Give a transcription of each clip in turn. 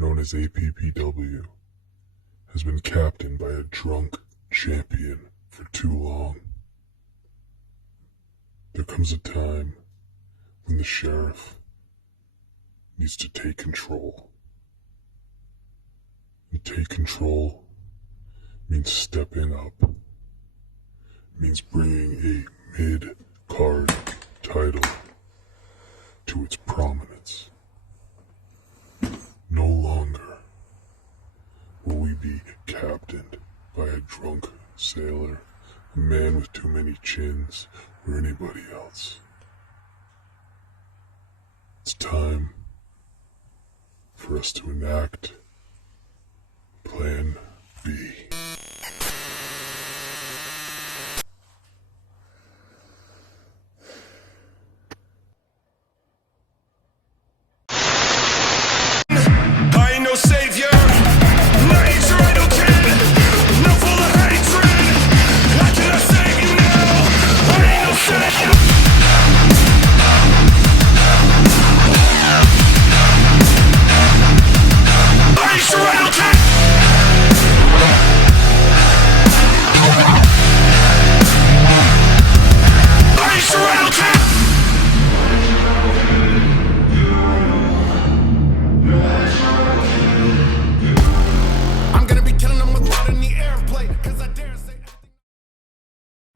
known as APPW, has been captained by a drunk champion for too long. There comes a time when the sheriff needs to take control. And take control means stepping up, means bringing a mid-card title to its prominence. No longer will we be captained by a drunk sailor, a man with too many chins, or anybody else. It's time for us to enact Plan B. I ain't no savior, nature I don't care, no full of hatred, how can I save you now? I ain't no savior. Nature I don't care. Nature I don't care.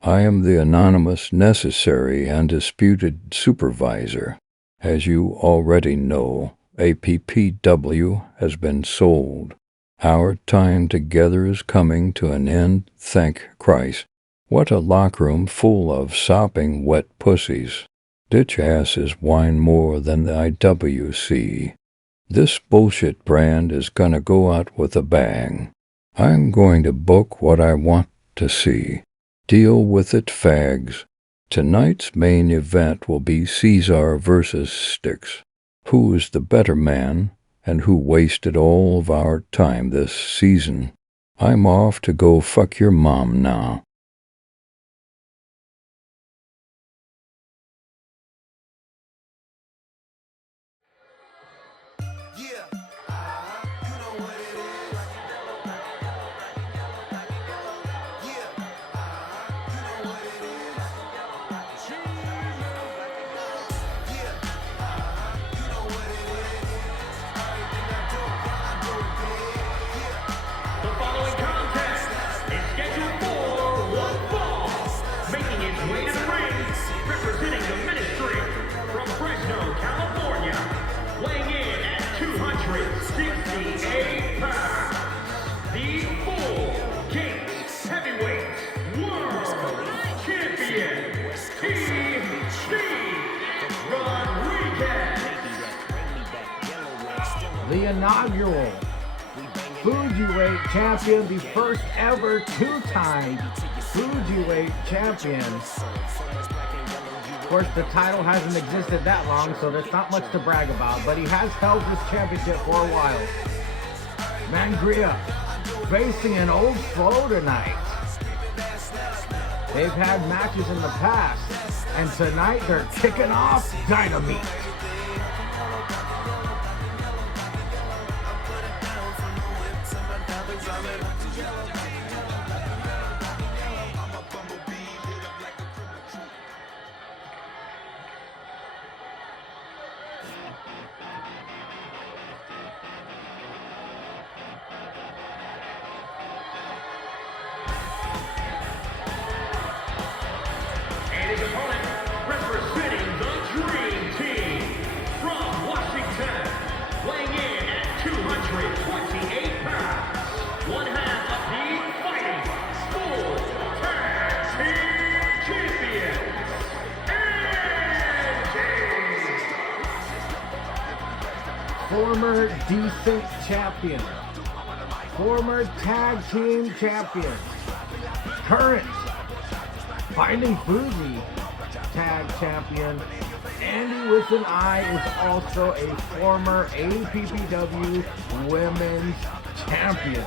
I am the anonymous, necessary, and disputed supervisor. As you already know, APPW has been sold. Our time together is coming to an end, thank Christ. What a lockroom full of sopping wet pussies. Ditch asses whine more than the IWC. This bullshit brand is gonna go out with a bang. I'm going to book what I want to see. Deal with it, fags. Tonight's main event will be Ceizar versus Stix. Who is the better man, and who wasted all of our time this season? I'm off to go fuck your mom now. The inaugural Fujiweight champion, the first ever two-time Fujiweight champion. Of course, the title hasn't existed that long, so there's not much to brag about, but he has held this championship for a while. Mangria facing an old foe tonight. They've had matches in the past, and tonight they're kicking off Dynameat. His opponent, representing the Dream Team from Washington, weighing in at 228 pounds, one half of the Fighting Full Tag Team Champions, Andi. Former Decent Champion, former Tag Team Champion, current Fighting Fuji Tag Champion, A.N.U.S is also a former APPW Women's Champion.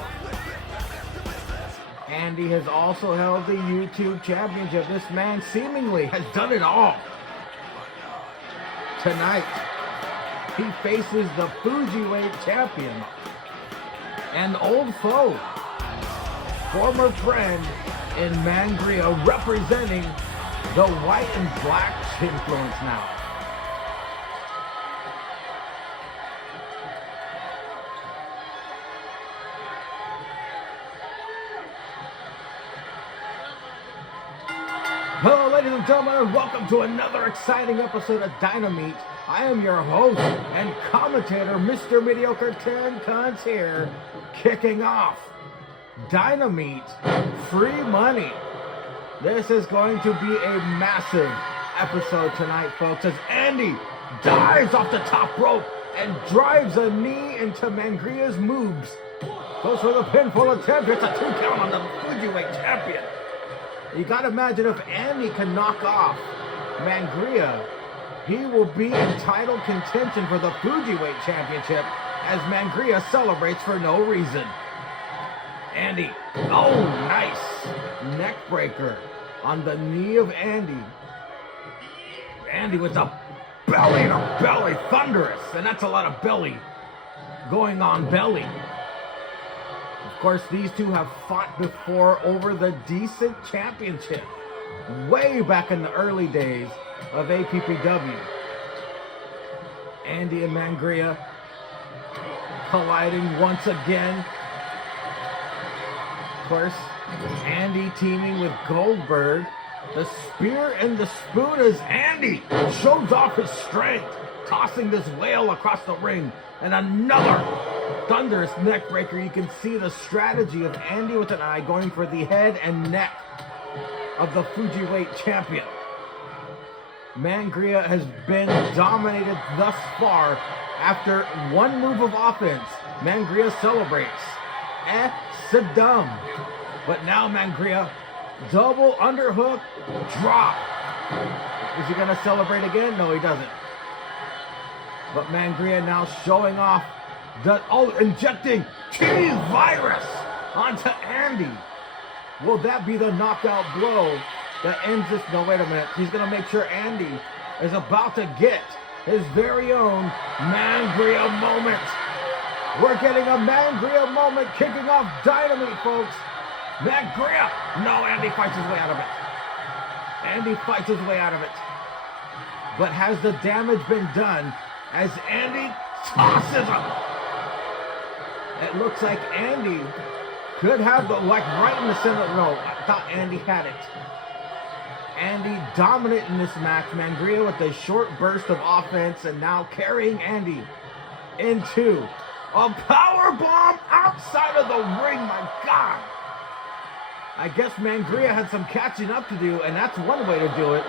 Andi has also held the YouTube Championship. This man seemingly has done it all. Tonight, he faces the Fujiweight champion, An old foe, former friend in Mangria, representing the white and black chinfluence now. Hello, ladies and gentlemen, and welcome to another exciting episode of Dynameat. I am your host and commentator, Mr. Mediocre 10 Cunts here, kicking off Dynameat Free Money. This is going to be a massive episode tonight, folks, as Andi dives off the top rope and drives a knee into Mangria's moves. Goes for the pinfall attempt. It's a 2 count on the Fujiweight champion. You gotta imagine if Andi can knock off Mangria, he will be in title contention for the Fujiweight championship as Mangria celebrates for no reason. Andi, oh nice neck breaker on the knee of Andi. Andi with a belly to belly, thunderous, and that's a lot of belly going on belly. Of course, these two have fought before over the Decent Championship, way back in the early days of APPW. Andi and Mangria colliding once again. Of course, Andi teaming with Goldberg. The spear and the spoon as Andi shows off his strength, tossing this whale across the ring. And another thunderous neck breaker. You can see the strategy of Andi with an eye going for the head and neck of the Fujiweight champion. Mangria has been dominated thus far. After one move of offense, Mangria celebrates. Saddam. But now Mangria, double underhook, drop. Is he going to celebrate again? No, he doesn't. But Mangria now showing off injecting T-Virus onto Andi. Will that be the knockout blow that ends this? No, wait a minute. He's going to make sure Andi is about to get his very own Mangria moment. We're getting a Mangria moment kicking off Dynameat, folks. Mangria. No, Andi fights his way out of it. Andi fights his way out of it. But has the damage been done as Andi tosses him? It looks like Andi could have the, right in the center. No, I thought Andi had it. Andi dominant in this match. Mangria with a short burst of offense and now carrying Andi into a power bomb outside of the ring. My God. I guess Mangria had some catching up to do, and that's one way to do it.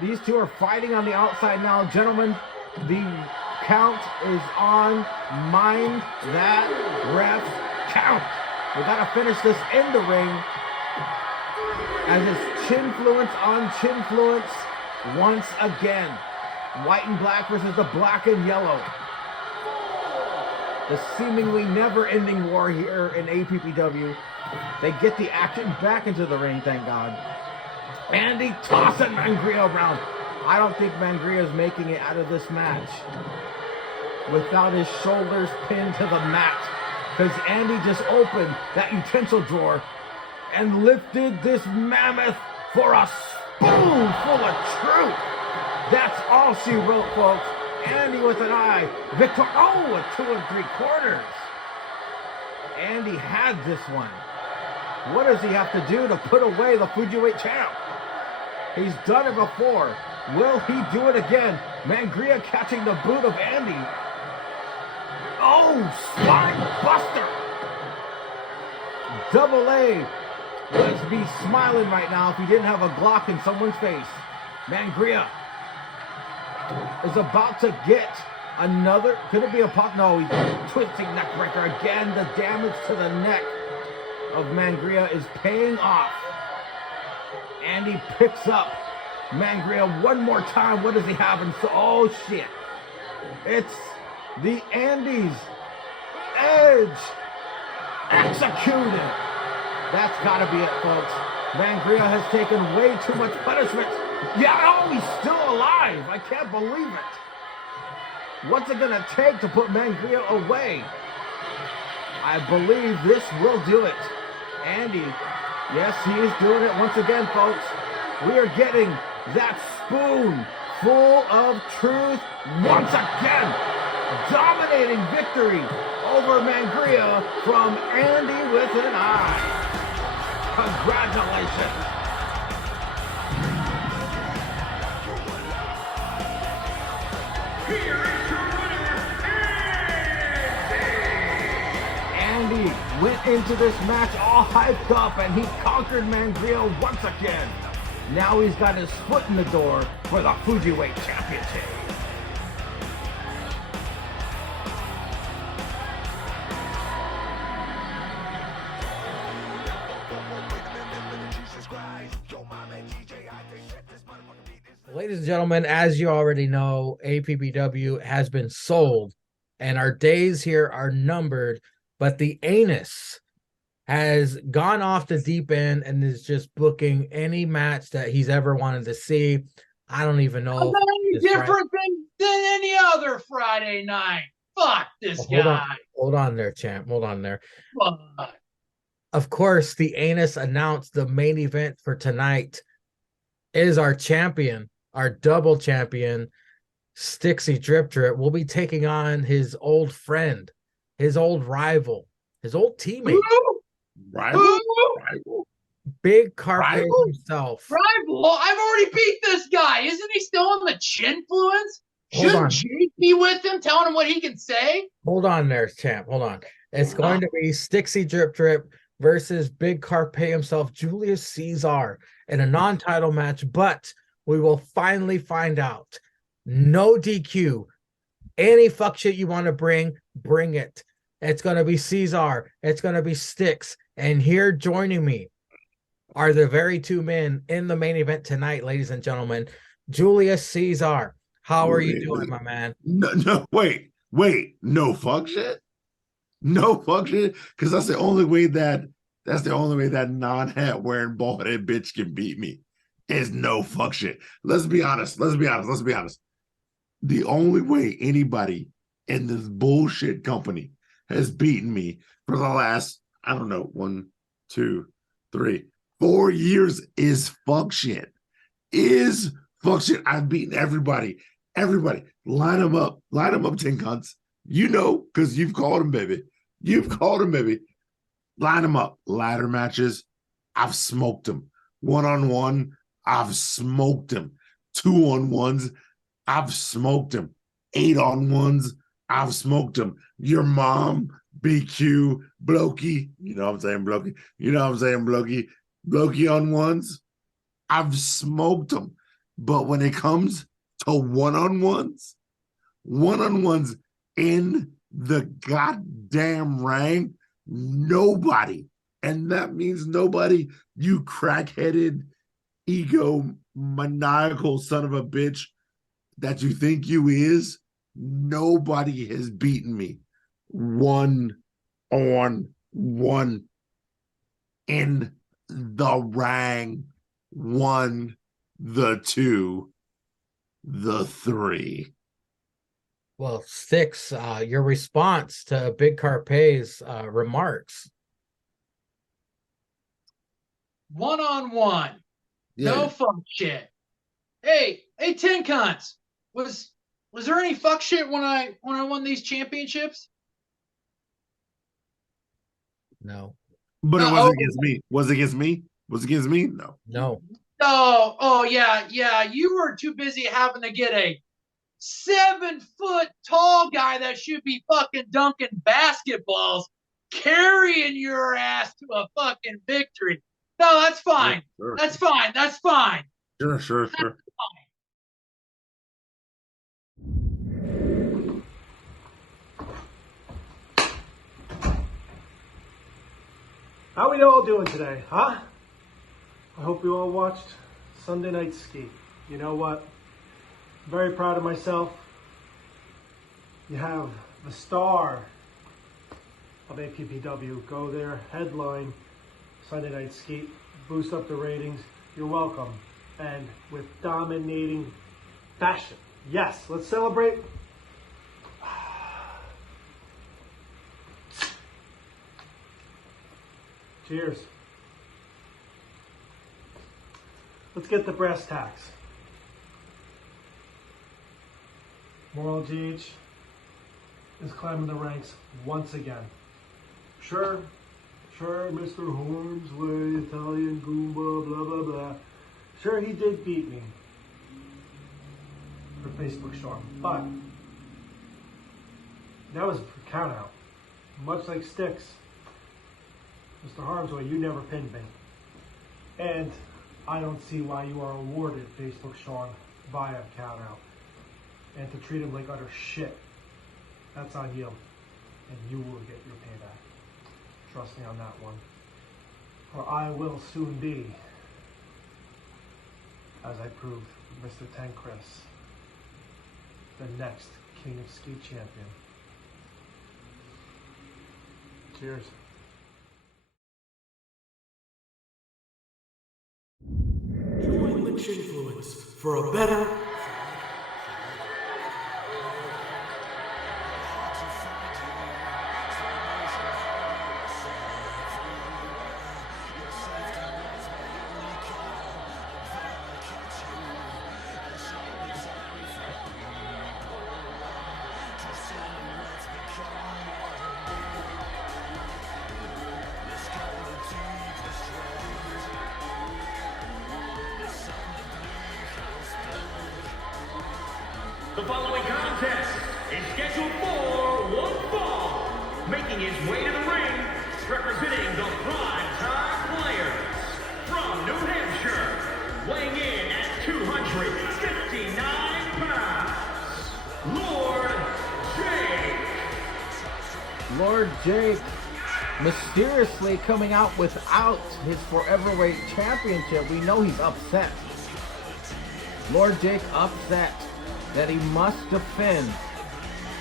These two are fighting on the outside now. Gentlemen, the count is on. Mind that ref's count. We gotta finish this in the ring. As it's chinfluence on chinfluence once again. White and black versus the black and yellow. The seemingly never-ending war here in APPW. They get the action back into the ring, thank God. Andi tossing Mangria around. I don't think Mangria is making it out of this match without his shoulders pinned to the mat, because Andi just opened that utensil drawer and lifted this mammoth for a spoonful of truth. That's all she wrote, folks. Andi with an eye. Victor, a 2 3/4. Andi had this one. What does he have to do to put away the Fujiweight champ? He's done it before. Will he do it again? Mangria catching the boot of Andi. Oh, spine buster. Double A would be smiling right now if he didn't have a Glock in someone's face. Mangria is about to get another. Could it be a pop? No, he's twisting neck breaker again. The damage to the neck of Mangria is paying off. Andi picks up Mangria one more time. What does he have? And so, oh shit. It's the Andi's Edge executed. That's gotta be it, folks. Mangria has taken way too much punishment. Yeah, oh, he's still alive. I can't believe it. What's it gonna take to put Mangria away? I believe this will do it. Andi, yes, he is doing it once again, folks. We are getting that spoon full of truth once again. Dominating victory over Mangria from Andi with an I. Congratulations. Here is your winner, Andi. Andi went into this match all hyped up and he conquered Mangria once again. Now he's got his foot in the door for the Fujiweight Championship. Ladies and gentlemen, as you already know, APPW has been sold and our days here are numbered, but the A.N.U.S has gone off the deep end and is just booking any match that he's ever wanted to see. I don't even know. Any different than any other Friday night. Fuck this guy. Hold on there, champ. Hold on there. Fuck. Of course, the A.N.U.S announced the main event for tonight is our champion, our double champion, Stixy Drip Drip, will be taking on his old friend, his old rival, his old teammate. Rival? Big Carpe himself. Rival? I've already beat this guy. Isn't he still on the chinfluence? Hold on. Shouldn't Jake be with him, telling him what he can say? Hold on there, champ. Hold on. It's going to be Stixy Drip Drip versus Big Carpe himself, Julius Ceizar, in a non-title match, but we will finally find out. No DQ. Any fuck shit you want to bring it. It's going to be Ceizar. It's going to be Stix. And here joining me are the very two men in the main event tonight, ladies and gentlemen. Julius Ceizar. How are you doing, my man? No, wait. No fuck shit? No fuck shit? Because that's the only way that non-hat wearing bald head bitch can beat me. Is no fuck shit. Let's be honest. The only way anybody in this bullshit company has beaten me for the last, I don't know, 1, 2, 3, 4 years is fuck shit. I've beaten everybody. Line them up, 10 cunts. You know, because you've called them, baby. Line them up. Ladder matches, I've smoked them. 1-on-1, I've smoked them. 2-on-1s, I've smoked them. 8-on-1s, I've smoked them. Your mom, BQ, Blokey, you know what I'm saying, Blokey? Blokey on ones, I've smoked them. But when it comes to one-on-ones in the goddamn ring, nobody, and that means nobody, you crack-headed, ego-maniacal son of a bitch that you think you is, nobody has beaten me 1-on-1 in the ring. 1, the 2, the 3. Well, Stix, your response to Big Carpe's remarks. 1-on-1. Yeah. No fuck shit. Hey, 10 cunts. Was there any fuck shit when I won these championships? No. But it wasn't against me. Was it against me? No. Oh yeah. You were too busy having to get a 7-foot tall guy that should be fucking dunking basketballs, carrying your ass to a fucking victory. No, that's fine. Sure. That's fine. Sure. How we all doing today, huh? I hope you all watched Sunday Night Ski. You know what? I'm very proud of myself. You have the star of APPW go there, headline Sunday Night Ski, boost up the ratings. You're welcome. And with dominating fashion. Yes, let's celebrate. Cheers. Let's get the brass tacks. Moral GH is climbing the ranks once again. Sure, Mr. Hornsway, Italian Goomba, blah, blah, blah. Sure, he did beat me for Facebook Storm, but that was a count out. Much like Stix. Mr. Harmsway, you never pinned me. And I don't see why you are awarded Facebook Storm via count out. And to treat him like utter shit, that's on you. And you will get your payback. Trust me on that one. For I will soon be, as I proved Mr. Tenkris, the next King of Ski champion. Cheers. Join the chinfluence for a better The following contest is scheduled for one fall, making his way to the ring, representing the Prime Time Players from New Hampshire, weighing in at 259 pounds, Lord Jake. Lord Jake mysteriously coming out without his Foreverweight Championship. We know he's upset. Lord Jake upset that he must defend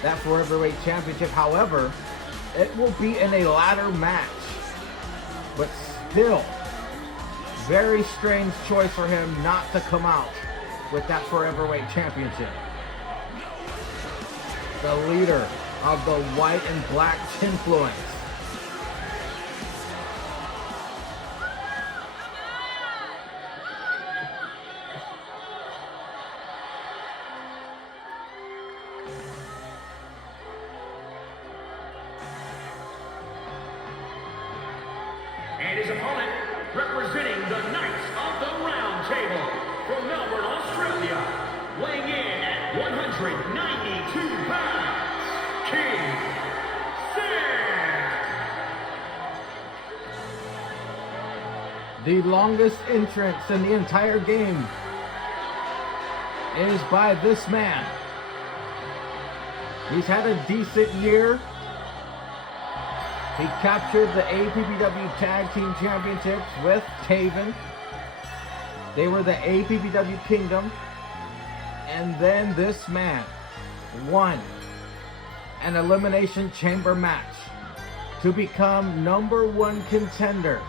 that Foreverweight Championship. However, it will be in a ladder match. But still, very strange choice for him not to come out with that Foreverweight Championship. The leader of the white and black chinfluence. And his opponent, representing the Knights of the Round Table from Melbourne, Australia, weighing in at 192 pounds, King Sam. The longest entrance in the entire game is by this man. He's had a decent year. He captured the APPW Tag Team Championships with Taven. They were the APPW Kingdom. And then this man won an Elimination Chamber match to become #1 contender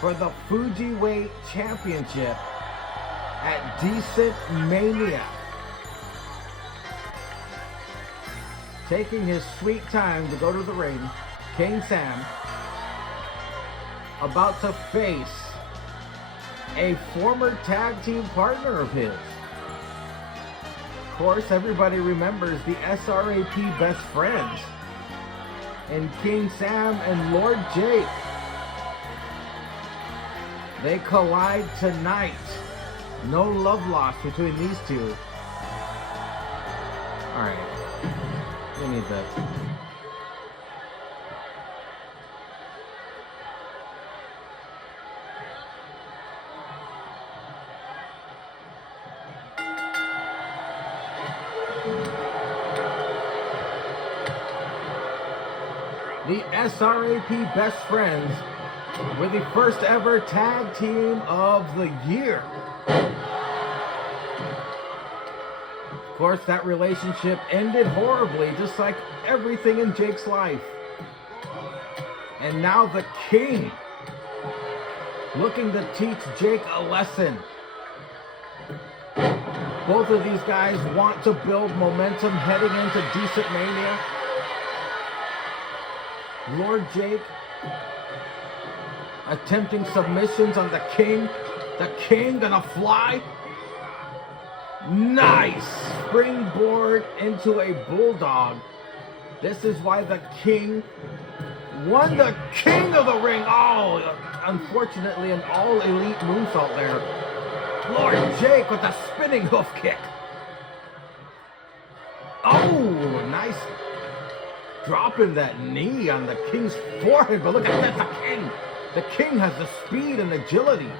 for the Fujiweight Championship at DecentMania. Taking his sweet time to go to the ring, King Sam, about to face a former tag team partner of his. Of course, everybody remembers the SRAP Best Friends, and King Sam and Lord Jake. They collide tonight. No love lost between these two. All right. We need that. The SRAP Best Friends were the first ever tag team of the year. Of course, that relationship ended horribly, just like everything in Jake's life. And now the King, looking to teach Jake a lesson. Both of these guys want to build momentum heading into DecentMania. Lord Jake attempting submissions on the king. The king gonna fly. Nice springboard into a bulldog. This is why the king won the king of the ring. Oh, unfortunately, an all-elite moonsault there. Lord Jake with a spinning hoof kick. Oh, nice dropping that knee on the king's forehead. But look at that, the king. The king has the speed and agility.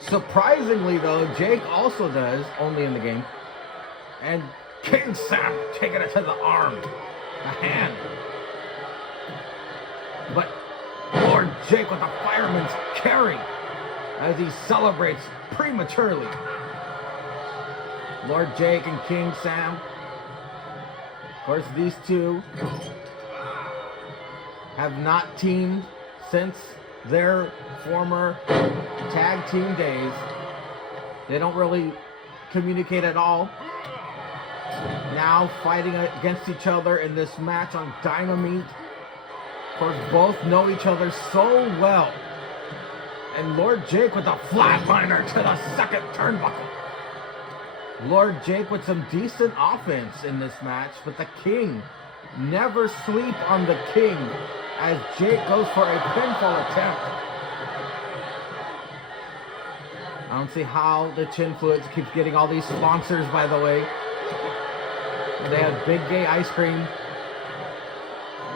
Surprisingly, though, Jake also does, only in the game. And King Sam taking it to the arm, the hand. But Lord Jake with a fireman's carry as he celebrates prematurely. Lord Jake and King Sam. Of course, these two have not teamed since their former tag team days. They don't really communicate at all. Now fighting against each other in this match on Dynameat. Of course, both know each other so well. And Lord Jake with a flatliner to the second turnbuckle. Lord Jake with some decent offense in this match, but the king, never sleep on the king as Jake goes for a pinfall attempt. I don't see how the Chinfluence keeps getting all these sponsors, by the way. They have Big Gay ice cream,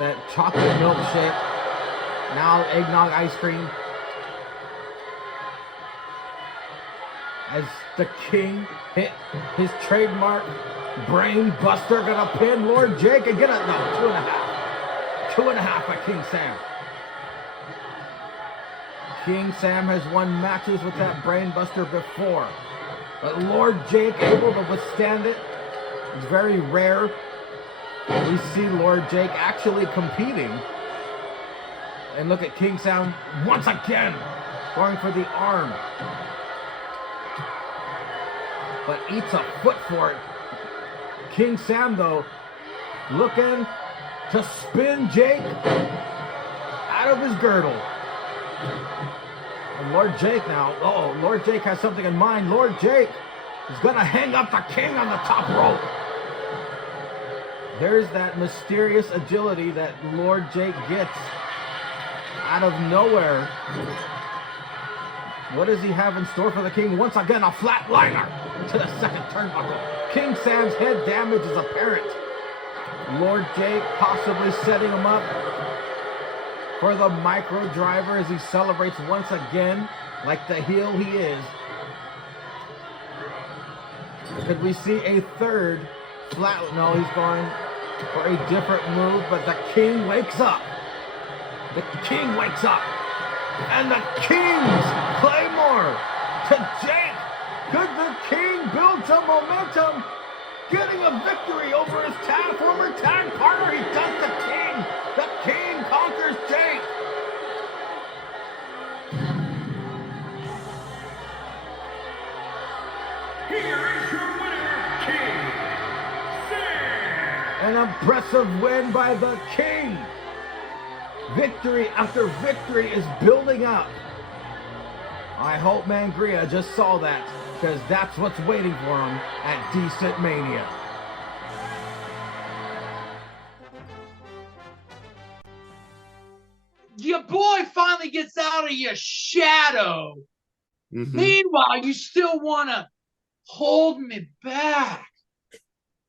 that chocolate milkshake, now eggnog ice cream. As the king hit his trademark brain buster, gonna pin Lord Jake and get it. No, 2.5. 2.5 by King Sam. King Sam has won matches with that brain buster before, but Lord Jake able to withstand it. It's very rare. We see Lord Jake actually competing. And look at King Sam once again going for the arm. But eats a foot for it. King Sam, though, looking to spin Jake out of his girdle. And Lord Jake now, Lord Jake has something in mind. Lord Jake is going to hang up the king on the top rope. There's that mysterious agility that Lord Jake gets out of nowhere. What does he have in store for the king? Once again, a flatliner to the second turnbuckle. King Sam's head damage is apparent. Lord Jake possibly setting him up for the micro driver as he celebrates once again like the heel he is. Could we see a third flat? No, he's going for a different move, but the king wakes up. The king wakes up. And the king's claymore to Jake. Could the king build some momentum? Getting a victory over his former tag partner. He does the king. The king conquers Jake. Here is your winner, King Sam. An impressive win by the king. Victory after victory is building up. I hope Mangria just saw that, because that's what's waiting for him at DecentMania. Your boy finally gets out of your shadow. Mm-hmm. Meanwhile, you still want to hold me back.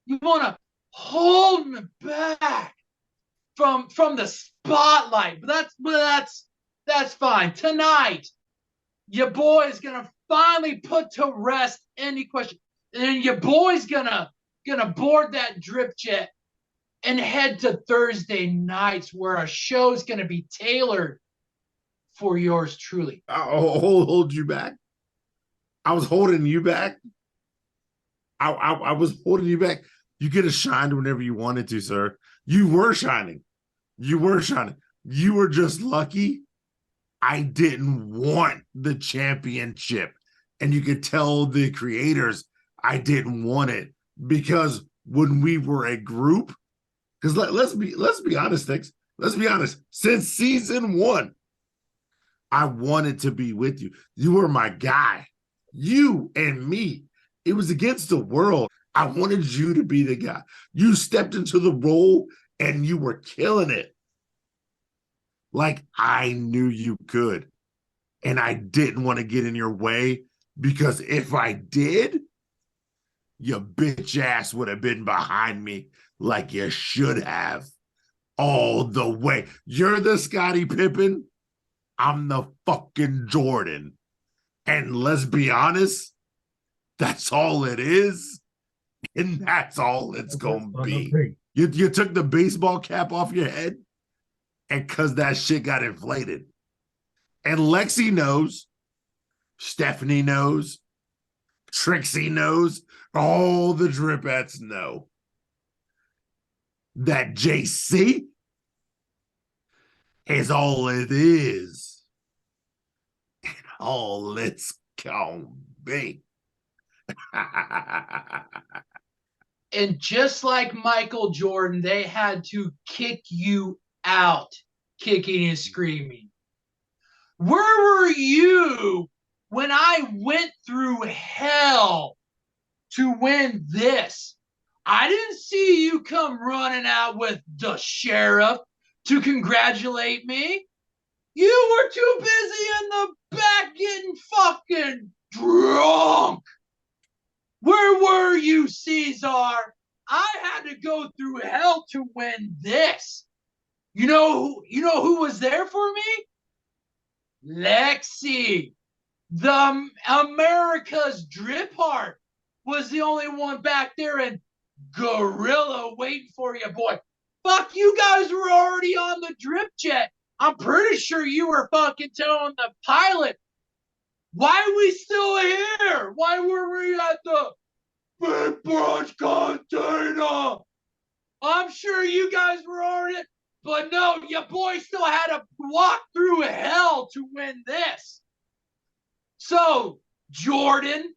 You want to hold me back from the spotlight. But that's fine. Tonight, your boy is gonna finally put to rest any question. And then your boy's gonna board that drip jet and head to Thursday nights, where a show's gonna be tailored for yours truly. I'll hold you back. I was holding you back. I was holding you back. You could have shined whenever you wanted to, sir. You were shining. You were shining. You were just lucky I didn't want the championship. And you could tell the creators I didn't want it, because when we were a group, because let's be honest, Stix. Let's be honest. Since season 1, I wanted to be with you. You were my guy. You and me. It was against the world. I wanted you to be the guy. You stepped into the role and you were killing it. Like I knew you could. And I didn't want to get in your way because if I did, your bitch ass would have been behind me like you should have all the way. You're the Scottie Pippen. I'm the fucking Jordan. And let's be honest, that's all it is. And that's all it's going to be. You took the baseball cap off your head, and because that shit got inflated. And Lexi knows, Stephanie knows, Trixie knows, all the dripettes know that JC is all it is. And all it's gonna be. And just like Michael Jordan, they had to kick you out, kicking and screaming. Where were you when I went through hell to win this? I didn't see you come running out with the sheriff to congratulate me. You were too busy in the back getting fucking drunk. Where were you, Ceizar? I had to go through hell to win this. You know who was there for me? Lexi, the America's drip heart, was the only one back there in gorilla waiting for you, boy. Fuck, you guys were already on the drip jet. I'm pretty sure you were fucking telling the pilot, why are we still here? Why were we at the big brunch container? I'm sure you guys were already, but no, your boy still had to walk through hell to win this. So, Jordan,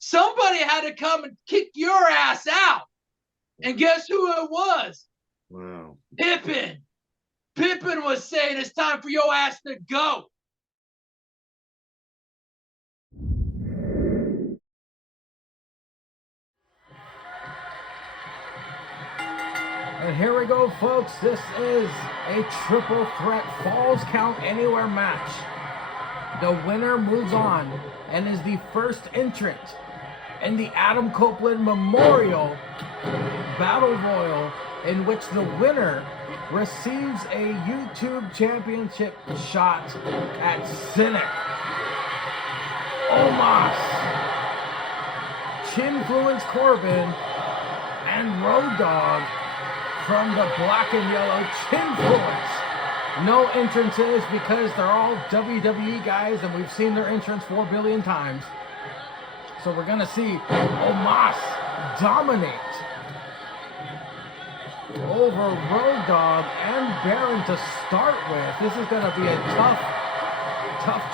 somebody had to come and kick your ass out. And guess who it was? Wow. Pippen. Pippen was saying it's time for your ass to go. And here we go, folks. This is a triple threat Falls Count Anywhere match. The winner moves on and is the first entrant in the Adam Copeland Memorial Battle Royal, in which the winner receives a YouTube Championship shot at Cynic, A.N.U.S, Chinfluence Corbin, and Road Dogg from the black and yellow Chinfluence. No entrances because they're all WWE guys and we've seen their entrance 4 billion times. So we're going to see A.N.U.S dominate over Road Dogg and Baron to start with. This is going to be a tough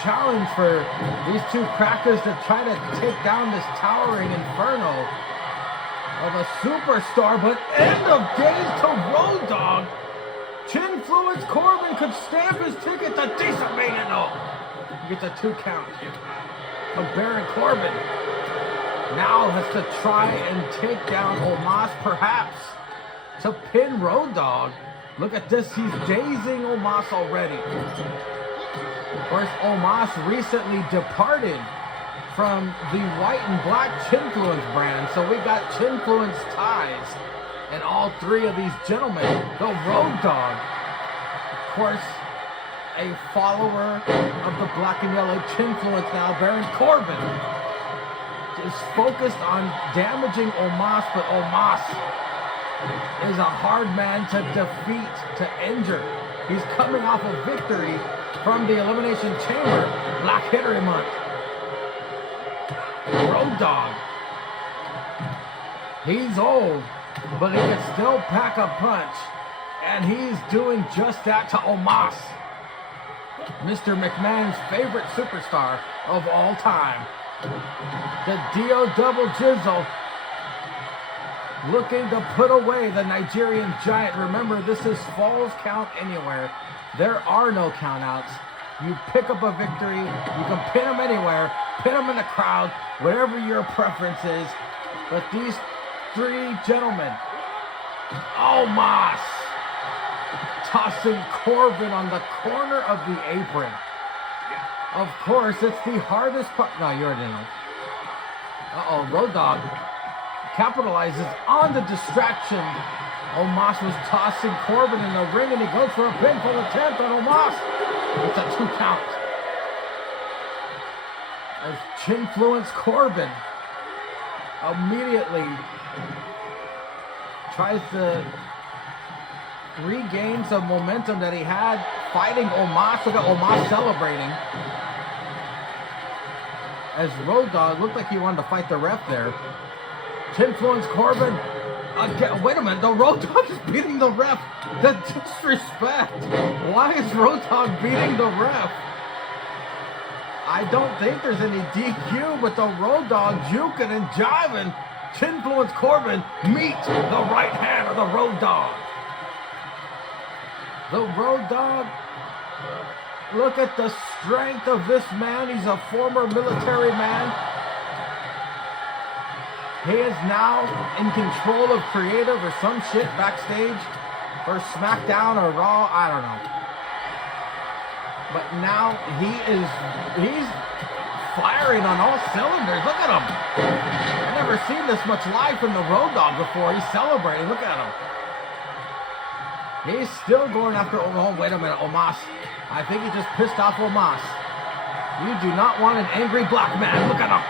challenge for these two crackers to try to take down this towering inferno of a superstar. But end of days to Road Dogg. Chinfluence Corbin could stamp his ticket to DecentMania. No, he gets a 2 count. But Baron Corbin now has to try and take down A.N.U.S, perhaps to pin Road Dogg. Look at this, he's dazing A.N.U.S already. Of course, A.N.U.S recently departed from the white and black Chinfluence brand, so we got Chinfluence ties in all 3 of these gentlemen. The Road Dogg, of course, a follower of the black and yellow Chinfluence now. Baron Corbin is focused on damaging A.N.U.S, but A.N.U.S is a hard man to defeat, to injure. He's coming off a victory from the Elimination Chamber, Black History Month. Road Dogg, he's old, but he can still pack a punch, and he's doing just that to A.N.U.S, Mr. McMahon's favorite superstar of all time. The D.O. Double Jizzle looking to put away the Nigerian Giant. Remember, this is Falls Count Anywhere. There are no countouts. You pick up a victory. You can pin him anywhere, pin him in the crowd, whatever your preference is. But these three gentlemen, A.N.U.S, tossing Corbin on the corner of the apron. Of course, it's the hardest part. No, you already know. Uh-oh, Road Dogg capitalizes on the distraction. A.N.U.S was tossing Corbin in the ring, and he goes for a pinfall attempt on A.N.U.S. It's a 2 count. As chinfluence Corbin immediately tries to regain some momentum that he had fighting A.N.U.S. Look at A.N.U.S celebrating. As Road Dogg looked like he wanted to fight the ref there. Chinfluence Corbin. Again, wait a minute, the Road Dogg is beating the ref. The disrespect. Why is Road Dogg beating the ref? I don't think there's any DQ, but the Road Dogg juking and jiving. Chinfluence Corbin meet the right hand of the Road Dogg. The Road Dogg, look at the strength of this man. He's a former military man. He is now in control of creative or some shit backstage for SmackDown or Raw, I don't know. But now he's firing on all cylinders. Look at him. I've never seen this much life in the Road Dogg before. He's celebrating. Look at him. He's still going after, oh, wait a minute, A.N.U.S. I think he just pissed off A.N.U.S. You do not want an angry black man. Look at him.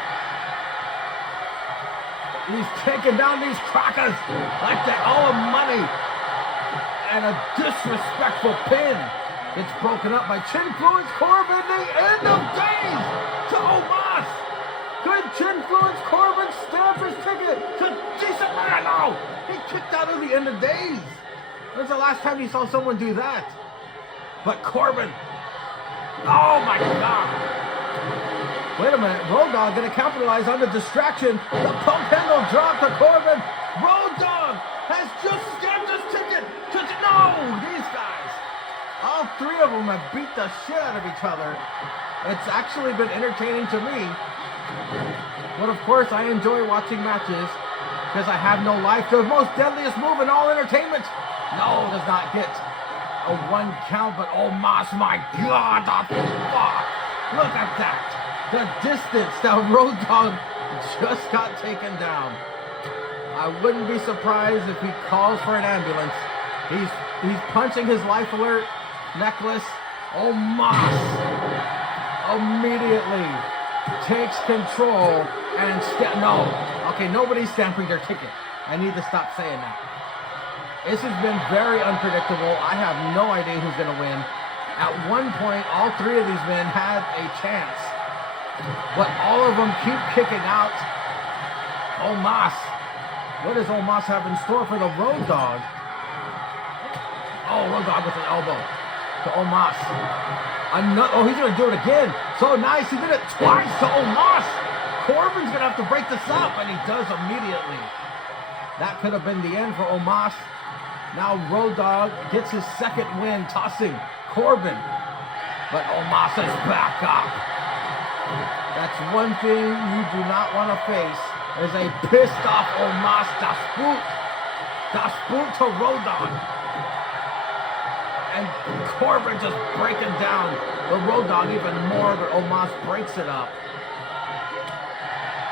He's taking down these crackers like they're all money. And a disrespectful pin. It's broken up by Chinfluence Corbin. The end of days to A.N.U.S. Could Chinfluence Corbin stamp his ticket to DecentMania? No! He kicked out of the end of days. When's the last time you saw someone do that? But Corbin. Oh my God. Wait a minute, Road Dogg gonna capitalize on the distraction. The pump handle drop to Corbin. Road Dogg has just stamped his ticket to these guys. All three of them have beat the shit out of each other. It's actually been entertaining to me. But of course, I enjoy watching matches because I have no life. The most deadliest move in all entertainment. No, does not get a 1 count, but A.N.U.S, my God, the fuck. Look at that. The distance that Road Dogg just got taken down. I wouldn't be surprised if he calls for an ambulance. He's punching his life alert necklace. A.N.U.S immediately takes control and no. Okay, nobody's stamping their ticket. I need to stop saying that. This has been very unpredictable. I have no idea who's going to win. At one point, all three of these men had a chance. But all of them keep kicking out. A.N.U.S. What does A.N.U.S have in store for the Road Dogg? Oh, Road Dogg with an elbow to A.N.U.S. Oh, he's going to do it again. So nice. He did it twice to A.N.U.S. Corbin's going to have to break this up, and he does immediately. That could have been the end for A.N.U.S. Now Road Dogg gets his second win, tossing Corbin. But A.N.U.S is back up. That's one thing you do not want to face, is a pissed off A.N.U.S. Das Boot to Road Dogg. And Corbin just breaking down the Road Dogg even more, but A.N.U.S breaks it up.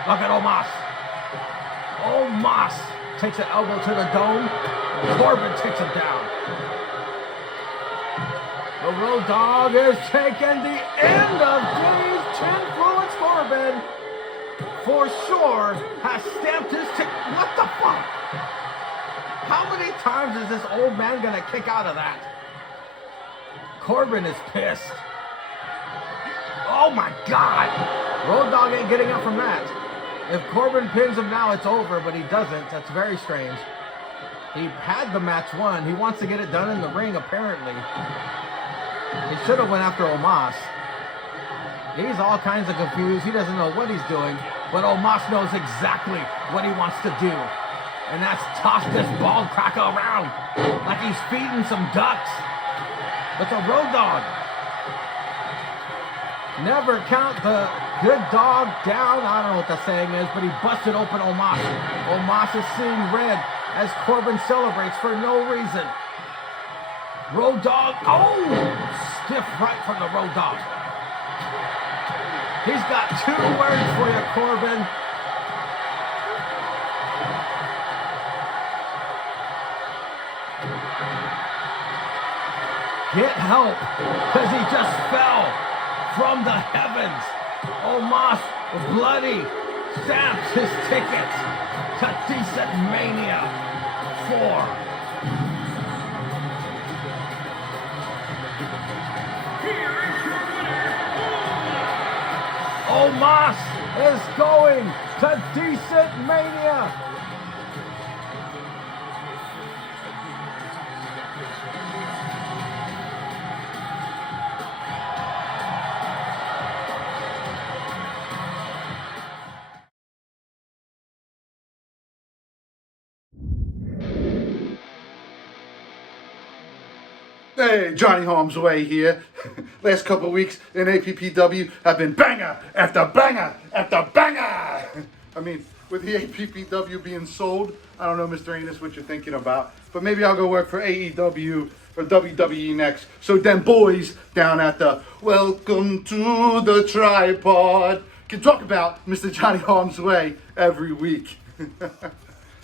Look at A.N.U.S. A.N.U.S takes an elbow to the dome. Corbin takes him down. The Road Dogg is taking the end of days. Chinfluence Corbin, for sure, has stamped his ticket. What the fuck? How many times is this old man gonna kick out of that? Corbin is pissed. Oh my God! Road Dogg ain't getting up from that. If Corbin pins him now, it's over, but he doesn't. That's very strange. He had the match won. He wants to get it done in the ring, apparently. He should have went after A.N.U.S. He's all kinds of confused. He doesn't know what he's doing, but A.N.U.S knows exactly what he wants to do. And that's toss this bald cracker around like he's feeding some ducks. But the Road Dogg Never count the good dog down. I don't know what the saying is, but he busted open Omos. Omos is seeing red as Corbin celebrates for no reason. Road Dogg, oh! Stiff right from the Road Dogg. He's got 2 words for you, Corbin. Get help, because he just fell from the heavens. Omos, bloody, stamps his ticket to DecentMania 4. Omos is going to DecentMania. Hey, Johnny Holmes Way here. Last couple of weeks in APPW have been banger after banger after banger. I mean, with the APPW being sold, I don't know, Mr. A.N.U.S, what you're thinking about, but maybe I'll go work for AEW or WWE next. So them boys down at the Welcome to the Tripod can talk about Mr. Johnny Holmes Way every week.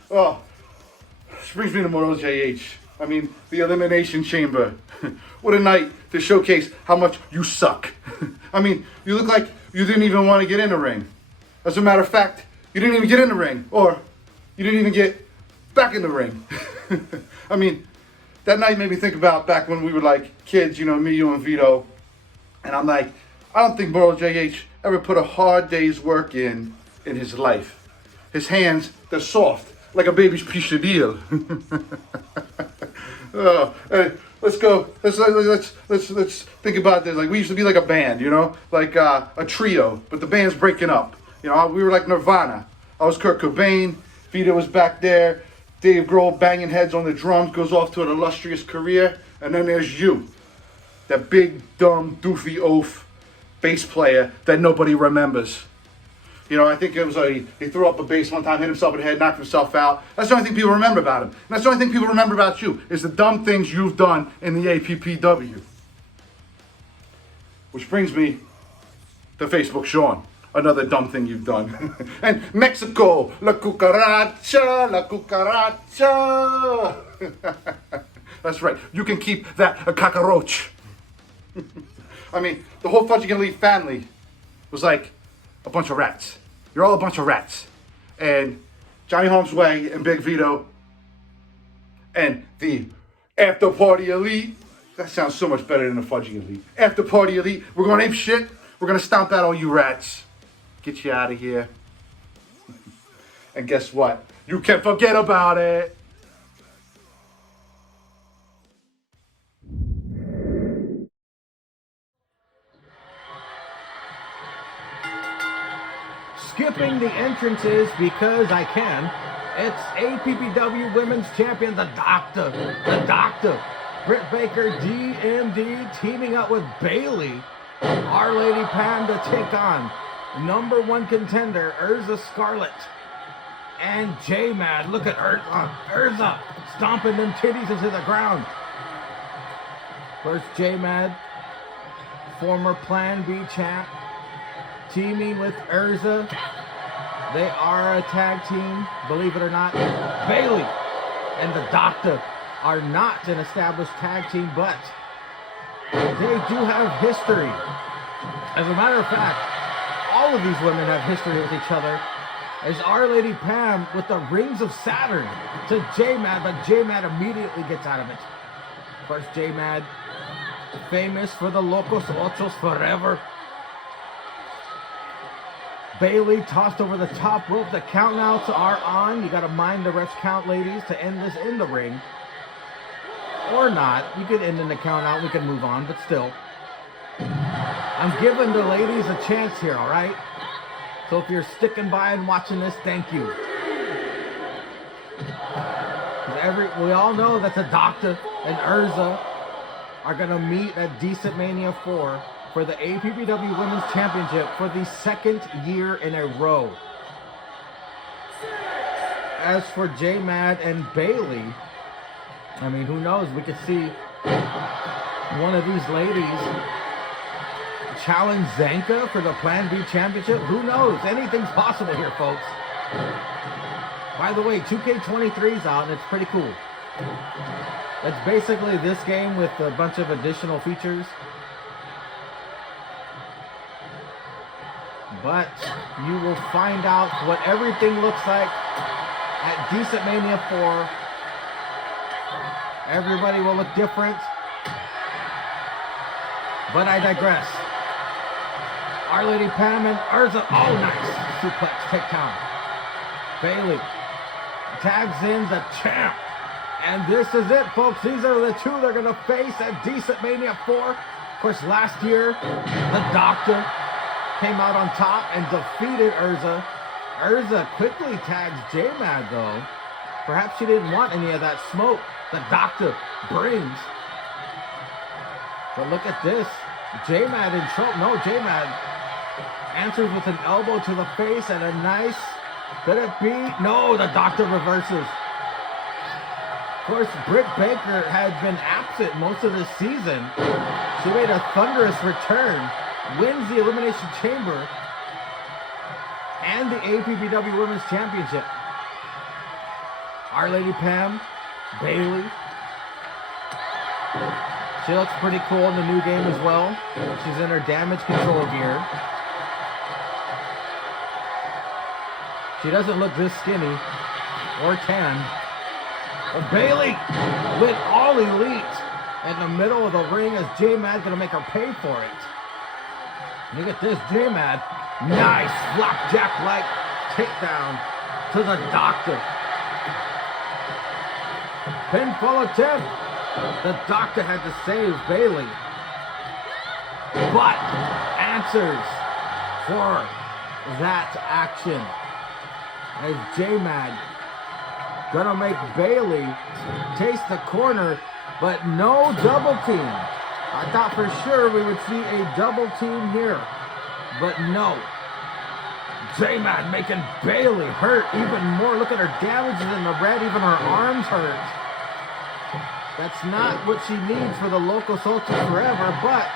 Oh, this brings me to Mortal JH. I mean, the Elimination Chamber. What a night to showcase how much you suck. I mean, you look like you didn't even want to get in the ring. As a matter of fact, you didn't even get in the ring, or you didn't even get back in the ring. I mean, that night made me think about back when we were like kids, you know, me, you, and Vito. And I'm like, I don't think Mortal JH ever put a hard day's work in his life. His hands, they're soft, like a baby's pichadille. Hey, let's go. Let's think about this. Like, we used to be like a band, you know, like a trio, but the band's breaking up. You know, we were like Nirvana. I was Kurt Cobain. Vito was back there. Dave Grohl banging heads on the drums, goes off to an illustrious career. And then there's you, that big, dumb, doofy oaf bass player that nobody remembers. You know, I think it was he threw up a bass one time, hit himself in the head, knocked himself out. That's the only thing people remember about him. And that's the only thing people remember about you, is the dumb things you've done in the APPW. Which brings me to Facebook Sean, another dumb thing you've done. And Mexico, la cucaracha, la cucaracha. That's right, you can keep that a cockroach. I mean, the whole Fudging Elite family was like a bunch of rats. You're all a bunch of rats. And Johnny Holmes Way and Big Vito and the After Party Elite. That sounds so much better than the Fudging Elite. After Party Elite. We're going to ape shit. We're going to stomp out all you rats. Get you out of here. And guess what? You can forget about it. Skipping the entrances because I can. It's APPW Women's Champion, the Doctor. The Doctor. Britt Baker, DMD, teaming up with Bailey. Our Lady Pam to take on #1 contender, Urza Scarlet. And J-Mad. Look at Urza stomping them titties into the ground. First J-Mad, former Plan B champ, teaming with Urza. They are a tag team, believe it or not. Bailey and the Doctor are not an established tag team, but they do have history. As a matter of fact, all of these women have history with each other. As Our Lady Pam with the Rings of Saturn to J-Mad, but J-Mad immediately gets out of it. First J-Mad, famous for the Locos Ochos forever. Bailey tossed over the top rope. The countouts are on. You got to mind the ref's count, ladies, to end this in the ring. Or not. You could end in the count out. We can move on, but still. I'm giving the ladies a chance here, all right? So if you're sticking by and watching this, thank you. We all know that the Doctor and Urza are going to meet at DecentMania 4 for the APPW Women's Championship for the second year in a row. As for J-Mad and Bailey, I mean, who knows? We could see one of these ladies challenge Zanka for the Plan B Championship. Who knows? Anything's possible here, folks. By the way, 2K23 is out, and it's pretty cool. It's basically this game with a bunch of additional features. But you will find out what everything looks like at DecentMania 4. Everybody will look different. But I digress. Our Lady Pam and Urza. Oh, nice. Suplex, takedown. Bailey tags in the champ. And this is it, folks. These are the two they're going to face at DecentMania 4. Of course, last year, the Doctor came out on top and defeated Urza. Urza quickly tags J-Mad, though. Perhaps she didn't want any of that smoke the Doctor brings. But look at this. J-Mad in trouble. No, J-Mad answers with an elbow to the face and a nice... Could it be? No, the Doctor reverses. Of course, Britt Baker had been absent most of the season. She made a thunderous return, wins the Elimination Chamber and the APPW Women's Championship. Our Lady Pam, Bailey. She looks pretty cool in the new game as well. She's in her damage control gear. She doesn't look this skinny or tan. But Bailey went all elite in the middle of the ring as J-Mad's gonna make her pay for it. Look at this, J-Mad. Nice flapjack-like takedown to the Doctor. Pinfall attempt. The Doctor had to save Bailey. But answers for that action. As J-Mad gonna make Bailey taste the corner, but no double team. I thought for sure we would see a double team here, but no. J-Mad making Bailey hurt even more. Look at her damages in the red, even her arms hurt. That's not what she needs for the Local Soldiers Forever, but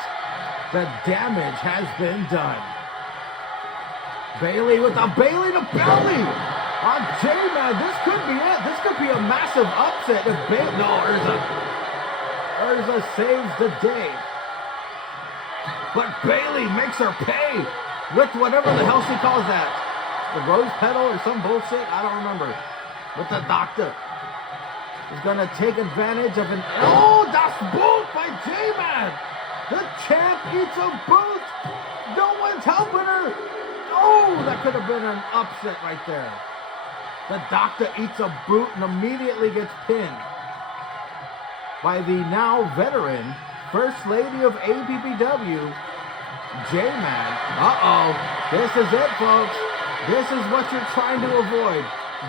the damage has been done. Bailey with a Bailey to belly on J-Mad. This could be it. This could be a massive upset if Bailey... No, Urza saves the day. But Bailey makes her pay with whatever the hell she calls that. The rose petal or some bullshit? I don't remember. But the Doctor is going to take advantage of an... Oh, that's boot by J-Mad. The champ eats a boot. No one's helping her. Oh, that could have been an upset right there. The Doctor eats a boot and immediately gets pinned by the now veteran First Lady of APPW, J-Mad. Uh-oh. This is it, folks. This is what you're trying to avoid.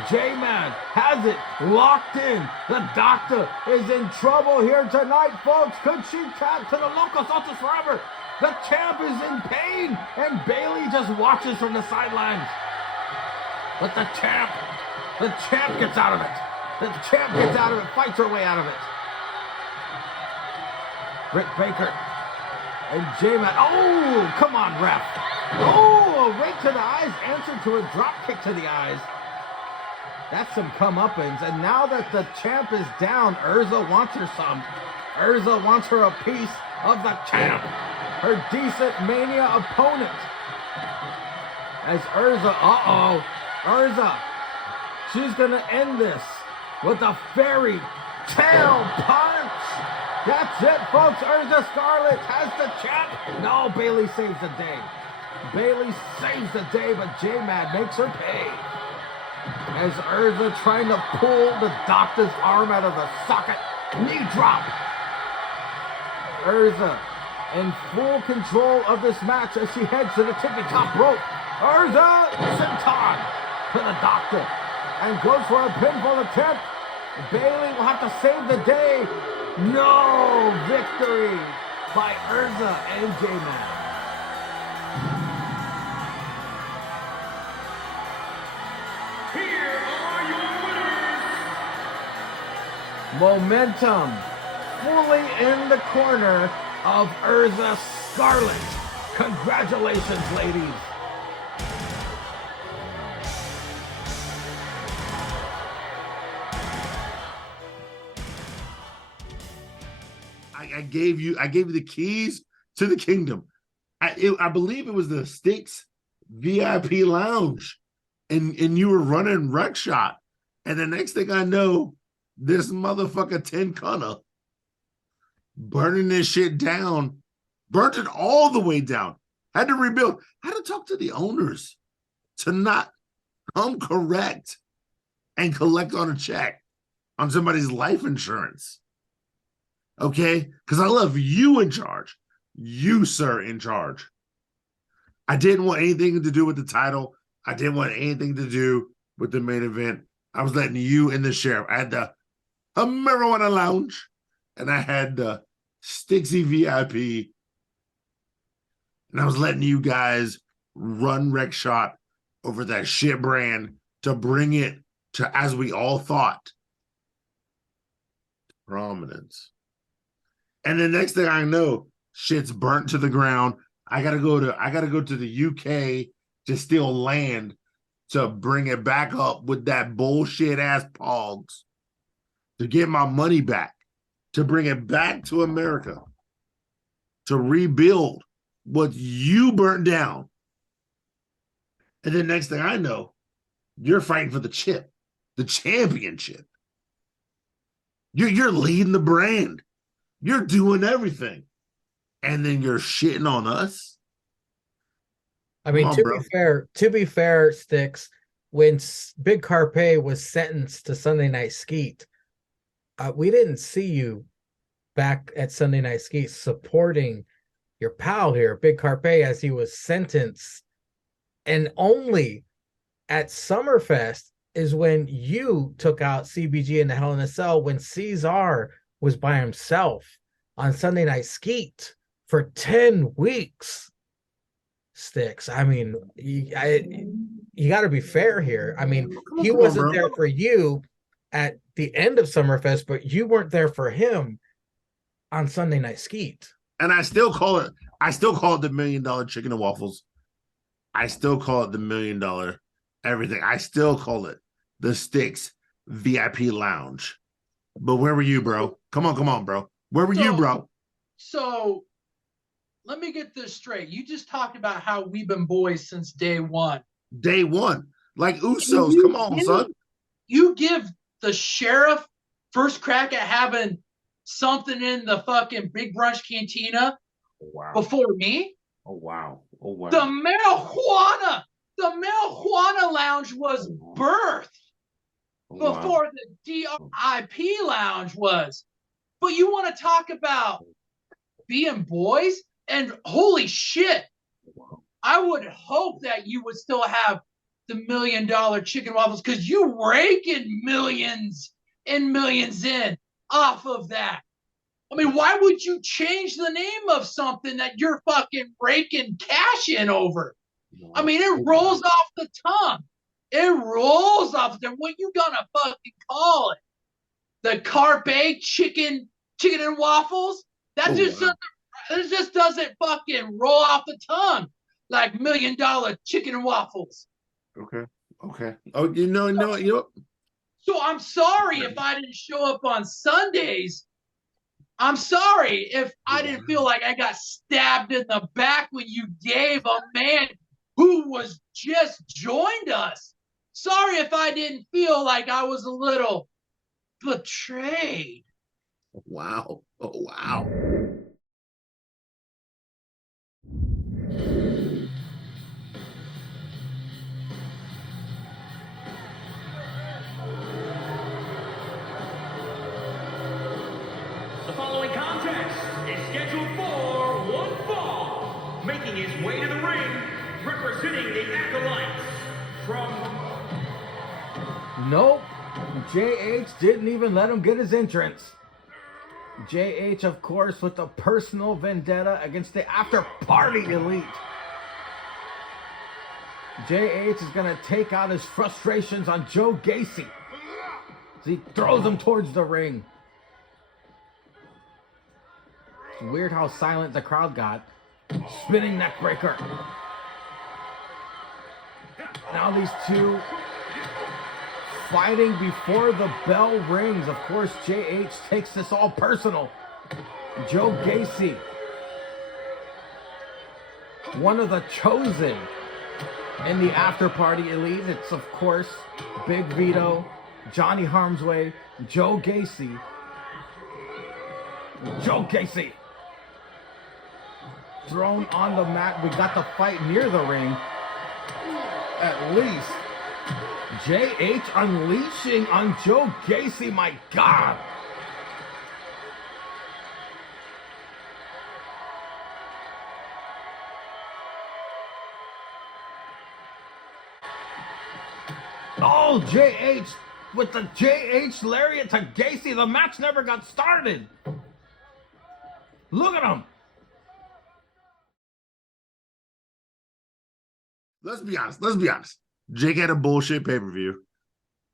J-Mad has it locked in. The Doctor is in trouble here tonight, folks. Could she tap to the Local Soldiers Forever? The champ is in pain, and Bailey just watches from the sidelines. But the champ gets out of it. The champ gets out of it, fights her way out of it. Britt Baker and J-Mad. Oh, come on, ref. Oh, a rake to the eyes, answered to a drop kick to the eyes. That's some comeuppance. And now that the champ is down, Urza wants her some. Urza wants her a piece of the champ, her DecentMania opponent. As Urza, Urza, she's gonna end this with a fairy tail punch. That's it, folks. Urza Scarlet has the champ. No, Bailey saves the day. Bailey saves the day, but J-Mad makes her pay. As Urza trying to pull the Doctor's arm out of the socket. Knee drop. Urza in full control of this match as she heads to the tippy top rope. Urza senton to the Doctor and goes for a pinfall attempt. Bailey will have to save the day. No victory by Urza and J-Mad. Momentum fully in the corner of Urza Scarlet. Congratulations, ladies. I gave you the keys to the kingdom. I believe it was the Stix VIP lounge, and you were running wreck shot, and the next thing I know, this motherfucker 10 Cunner burning this shit down, burnt it all the way down. Had to rebuild. Had to talk to the owners to not come correct and collect on a check on somebody's life insurance. Okay? Because I love you in charge. You, sir, in charge. I didn't want anything to do with the title. I didn't want anything to do with the main event. I was letting you and the sheriff. I had the marijuana lounge, and I had the Stixy VIP, and I was letting you guys run wreck shot over that shit brand to bring it to, as we all thought, prominence. And the next thing I know, shit's burnt to the ground. I gotta go to the UK to steal land to bring it back up with that bullshit ass pogs to get my money back, to bring it back to America, to rebuild what you burnt down. And then next thing I know, you're fighting for the chip, the championship. You're leading the brand. You're doing everything. And then you're shitting on us. I mean, to be fair, Stix, when Big Carpe was sentenced to Sunday Night Skeet, we didn't see you back at Sunday Night Skeet supporting your pal here, Big Carpe, as he was sentenced. And only at Summerfest is when you took out CBG in the Hell in a Cell, when Ceizar was by himself on Sunday Night Skeet for 10 weeks. Stix, I mean, you got to be fair here. I mean, he wasn't there for you at the end of Summerfest, but you weren't there for him on Sunday Night Skeet. And I still call it the $1 million chicken and waffles. I still call it the $1 million everything. I still call it the Stix VIP lounge. But where were you, bro? Come on, bro. Where were you, bro? So let me get this straight. You just talked about how we've been boys since day one. Day one. Like Usos. Come on, son. You give the sheriff first crack at having something in the fucking Big Brunch Cantina before me? Oh, wow. The marijuana lounge was birthed before the DRIP lounge was. But you want to talk about being boys? And holy shit, I would hope that you would still have the $1 million chicken waffles, because you raking millions and millions in off of that. I mean, why would you change the name of something that you're fucking raking cash in over? I mean, it rolls off the tongue. It rolls off the tongue. What you gonna fucking call it? The Carpe chicken and waffles? That just doesn't fucking roll off the tongue like $1 million chicken and waffles. Okay. Oh, you know. So I'm sorry if I didn't show up on Sundays. I'm sorry if I didn't feel like I got stabbed in the back when you gave a man who was just joined us. Sorry if I didn't feel like I was a little betrayed. Wow. Oh, wow. The following contest is scheduled for one fall, making his way to the ring, representing the Acolytes from... Nope. JH didn't even let him get his entrance. JH, of course, with a personal vendetta against the After Party Elite. JH is going to take out his frustrations on Joe Gacy as he throws him towards the ring. Weird how silent the crowd got. Spinning neck breaker. Now these two fighting before the bell rings. Of course, JH takes this all personal. Joe Gacy, one of the chosen in the after party elite. It's, of course, Big Vito, Johnny Harmsway, Joe Gacy. Joe Gacy thrown on the mat. We got the fight near the ring. At least JH unleashing on Joe Gacy. My God. Oh, JH with the JH lariat to Gacy. The match never got started. Look at him. Let's be honest. Jake had a bullshit pay-per-view.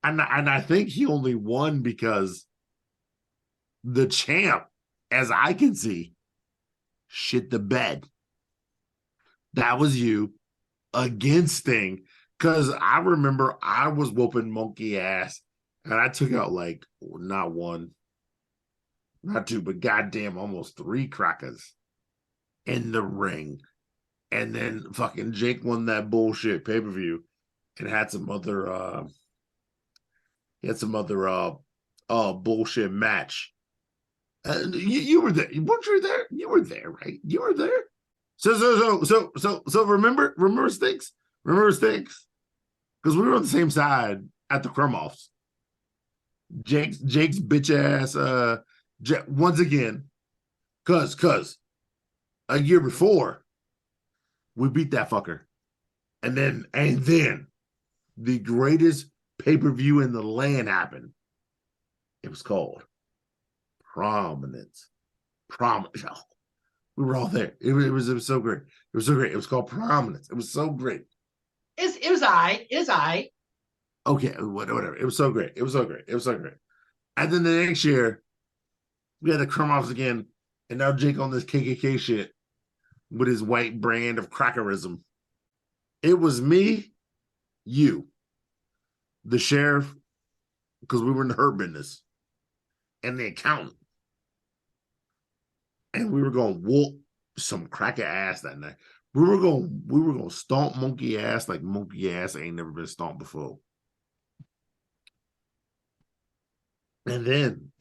And I think he only won because the champ, as I can see, shit the bed. That was you against Sting. Because I remember I was whooping monkey ass. And I took out like, not one, not two, but goddamn almost 3 crackers in the ring. And then fucking Jake won that bullshit pay-per-view and had some other bullshit match. You were there. Weren't you there? You were there, right? You were there. So remember Stix? Remember Stix? Because we were on the same side at the Crumoffs. Jake's bitch ass once again, cause a year before we beat that fucker. And then the greatest pay-per-view in the land happened. It was called Prominence. Oh, we were all there. It was so great. It was so great. It was called Prominence. It was so great. It was I. Okay, whatever. It was so great. It was so great. And then the next year, we had the Crumoffs again, and now Jake on this KKK shit with his white brand of crackerism. It was me, you, the sheriff, because we were in the herb business, and the accountant. And we were going to whoop some cracker ass that night. We were going to stomp monkey ass like monkey ass ain't never been stomped before. And then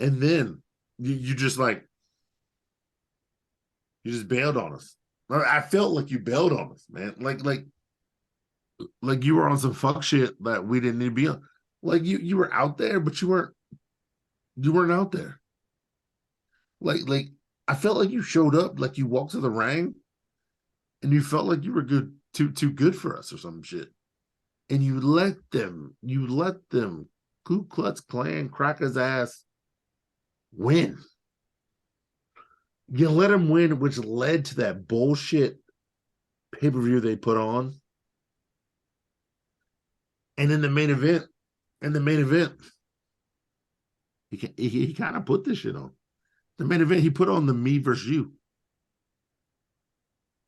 you just like, you just bailed on us. I felt like you bailed on us, man. Like you were on some fuck shit that we didn't need to be on. Like you were out there, but you weren't out there. Like I felt like you showed up, like you walked to the ring, and you felt like you were too good for us or some shit. And you let them Ku Klux Klan crackers ass win. You let them win, which led to that bullshit pay-per-view they put on. And in the main event, he kind of put this shit on. The main event, he put on the me versus you.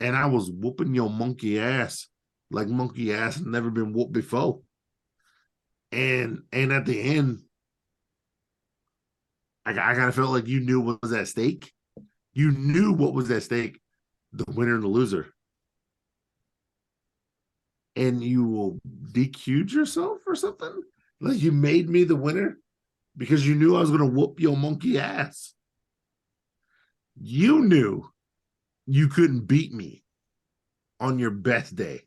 And I was whooping your monkey ass like monkey ass had never been whooped before. And at the end, I kind of felt like you knew what was at stake. You knew what was at stake, the winner and the loser. And you will DQ'd yourself or something? Like you made me the winner because you knew I was going to whoop your monkey ass. You knew you couldn't beat me on your best day,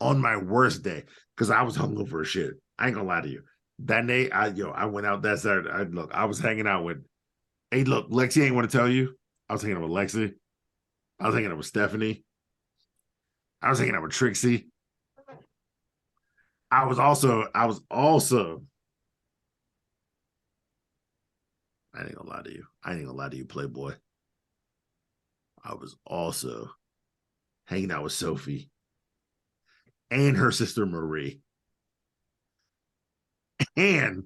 on my worst day, because I was hungover as shit. I ain't gonna lie to you. That day, I went out that Saturday. I was hanging out with, hey, look, Lexi ain't want to tell you. I was hanging out with Lexi. I was hanging out with Stephanie. I was hanging out with Trixie. I was also, I ain't gonna lie to you. I ain't gonna lie to you, Playboy. I was also hanging out with Sophie and her sister Marie. And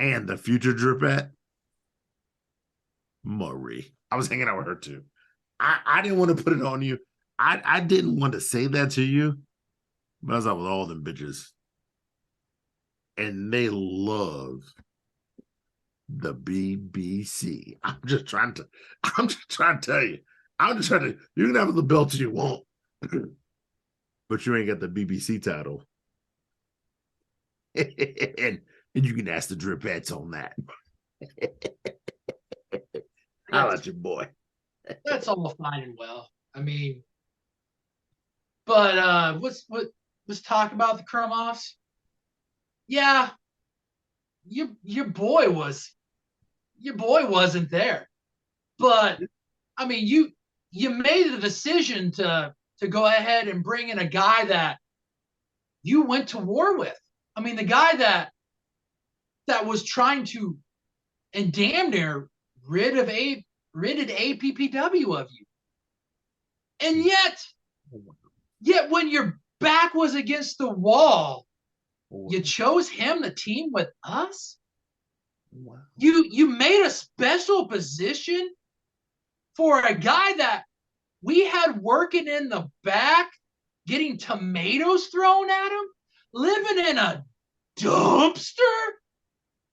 the future dripette. Marie. I was hanging out with her too. I didn't want to put it on you. I didn't want to say that to you, but I was out with all them bitches. And they love the BBC. I'm just trying to tell you. You can have the belt you want, but you ain't got the BBC title. and you can ask the dripettes on that. I'll let you, boy. That's all fine and well. I mean, but let's talk about the Krumhoffs. Yeah, your boy wasn't there, but I mean, you made the decision to go ahead and bring in a guy that you went to war with. I mean, the guy that was trying to and damn near ridded APPW of you. And yet when your back was against the wall, you chose him to team with us? Wow. You made a special position for a guy that we had working in the back, getting tomatoes thrown at him, living in a dumpster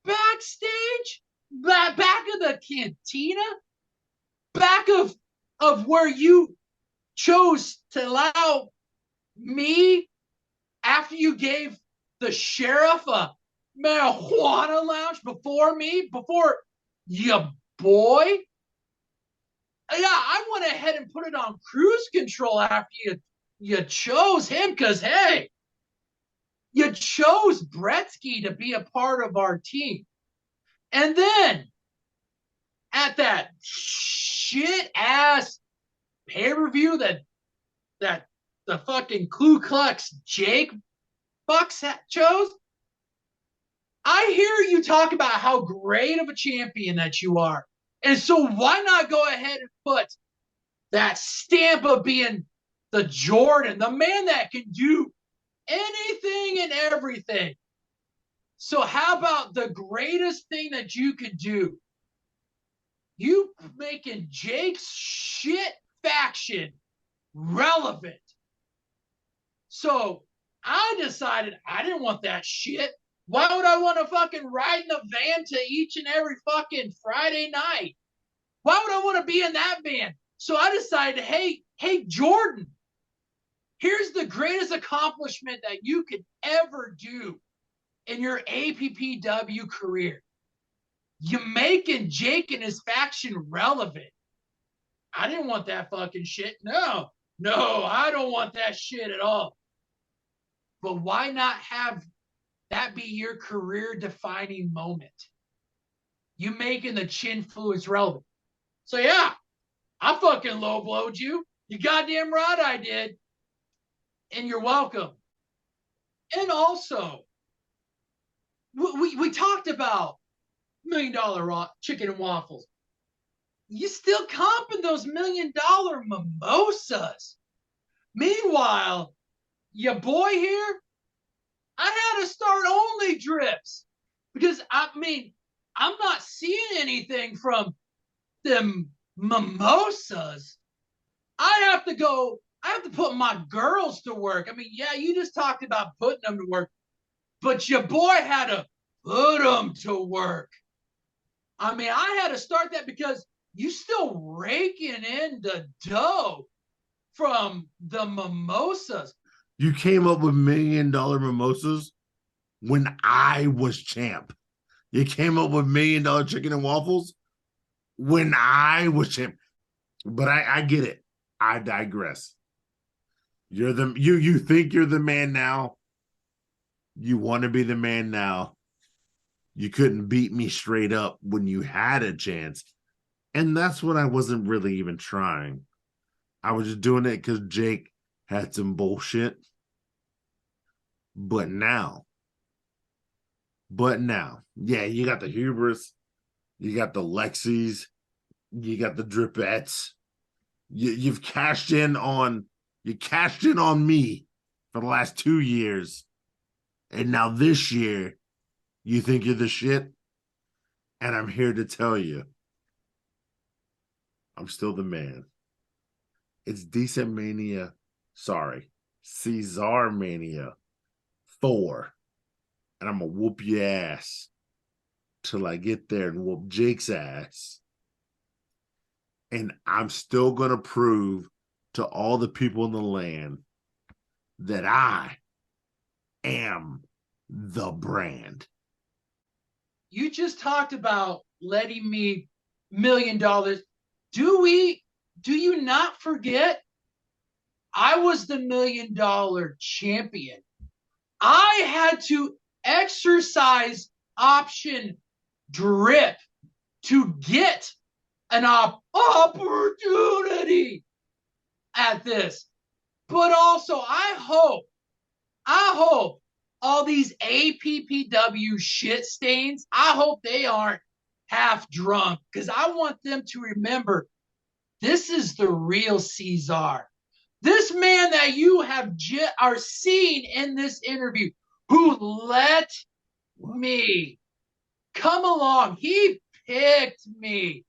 backstage, back of the cantina, back of where you chose to allow me after you gave the sheriff a marijuana lounge before your boy. Yeah, I went ahead and put it on cruise control after you chose him because, hey, you chose Bretsky to be a part of our team. And then at that shit-ass pay-per-view that the fucking Ku Klux Jake Bucks chose, I hear you talk about how great of a champion that you are. And so why not go ahead and put that stamp of being the Jordan, the man that can do anything and everything. So how about the greatest thing that you could do? You making Jake's shit faction relevant. So I decided I didn't want that shit. Why would I want to fucking ride in the van to each and every fucking Friday night? Why would I want to be in that van? So I decided, hey, Jordan, here's the greatest accomplishment that you could ever do in your APPW career. You're making Jake and his faction relevant. I didn't want that fucking shit. No, I don't want that shit at all. But why not have that be your career-defining moment? You making the chinfluence relevant. So yeah, I fucking low-blowed you. You goddamn right I did. And you're welcome. And also, we talked about $1 million chicken and waffles. You still comping those $1 million mimosas. Meanwhile, your boy here, I had to start only drips because I'm not seeing anything from them mimosas. I have to put my girls to work. I mean, yeah, you just talked about putting them to work, but your boy had to put them to work. I mean, I had to start that because you still raking in the dough from the mimosas. You came up with $1 million mimosas when I was champ. You came up with $1 million chicken and waffles when I was champ. But I get it. I digress. You think you're the man now. You want to be the man now. You couldn't beat me straight up when you had a chance. And that's what I wasn't really even trying. I was just doing it because Jake had some bullshit. But now, yeah, you got the hubris, you got the Lexis, you got the dripettes. You've cashed in on me for the last 2 years. And now this year, you think you're the shit? And I'm here to tell you, I'm still the man. It's DecentMania. Sorry, Ceizar Mania 4. And I'm going to whoop your ass till I get there and whoop Jake's ass. And I'm still going to prove to all the people in the land that I am the brand. You just talked about letting me $1 million. Do you not forget? I was the $1 million champion. I had to exercise option drip to get an opportunity at this. But also, I hope all these APPW shit stains, I hope they aren't half drunk, because I want them to remember this is the real Ceizar. This man that you are seeing in this interview, who let me come along. He picked me.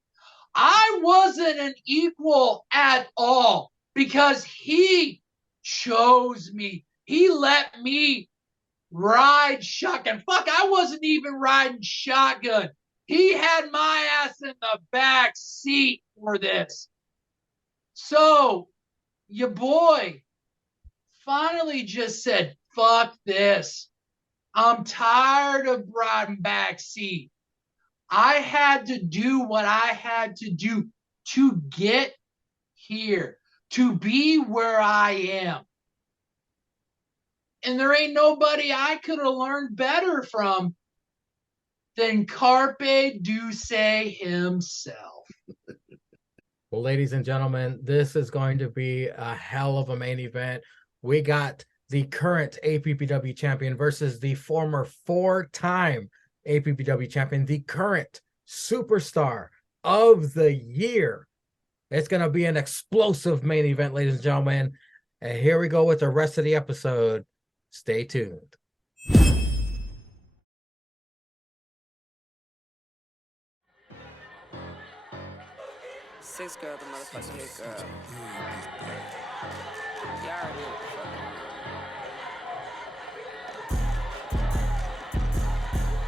I wasn't an equal at all because he chose me. He let me ride shotgun. Fuck, I wasn't even riding shotgun. He had my ass in the back seat for this. So, your boy finally just said, fuck this. I'm tired of riding back seat. I had to do what I had to do to get here, to be where I am. And there ain't nobody I could have learned better from than Carpe Duce himself. Well, ladies and gentlemen, this is going to be a hell of a main event. We got the current APPW champion versus the former 4-time APPW champion, the current superstar of the year. It's going to be an explosive main event, ladies and gentlemen. And here we go with the rest of the episode. Stay tuned. Six girl, the motherfucking hit girl. Y'all already know what the fuck.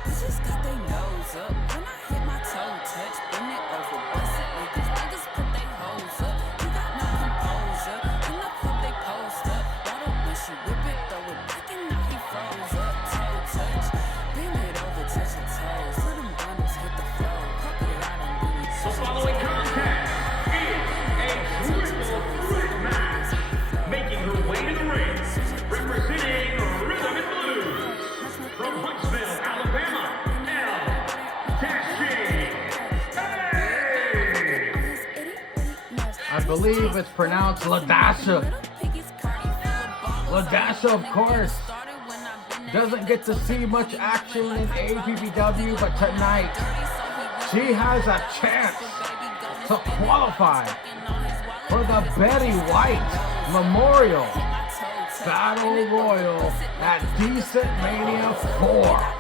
Bitches got they nose up. When I hit my toe touch, bend it over, bust it niggas. Niggas put they hoes up. You got no composure. In the club they post up. Water when she whip it, throw it back and now he froze up. Toe touch, bend it over, touch your toes. Let them bundles hit the floor. Pop it out and do it. The following contest is a triple match. Making her way to the ring, representing Rhythm and Blues from Huntsville, Alabama, I believe it's pronounced Ladasha. Ladasha, of course, doesn't get to see much action in APPW, but tonight she has a chance to qualify for the Betty White Memorial Battle Royal at DecentMania 4.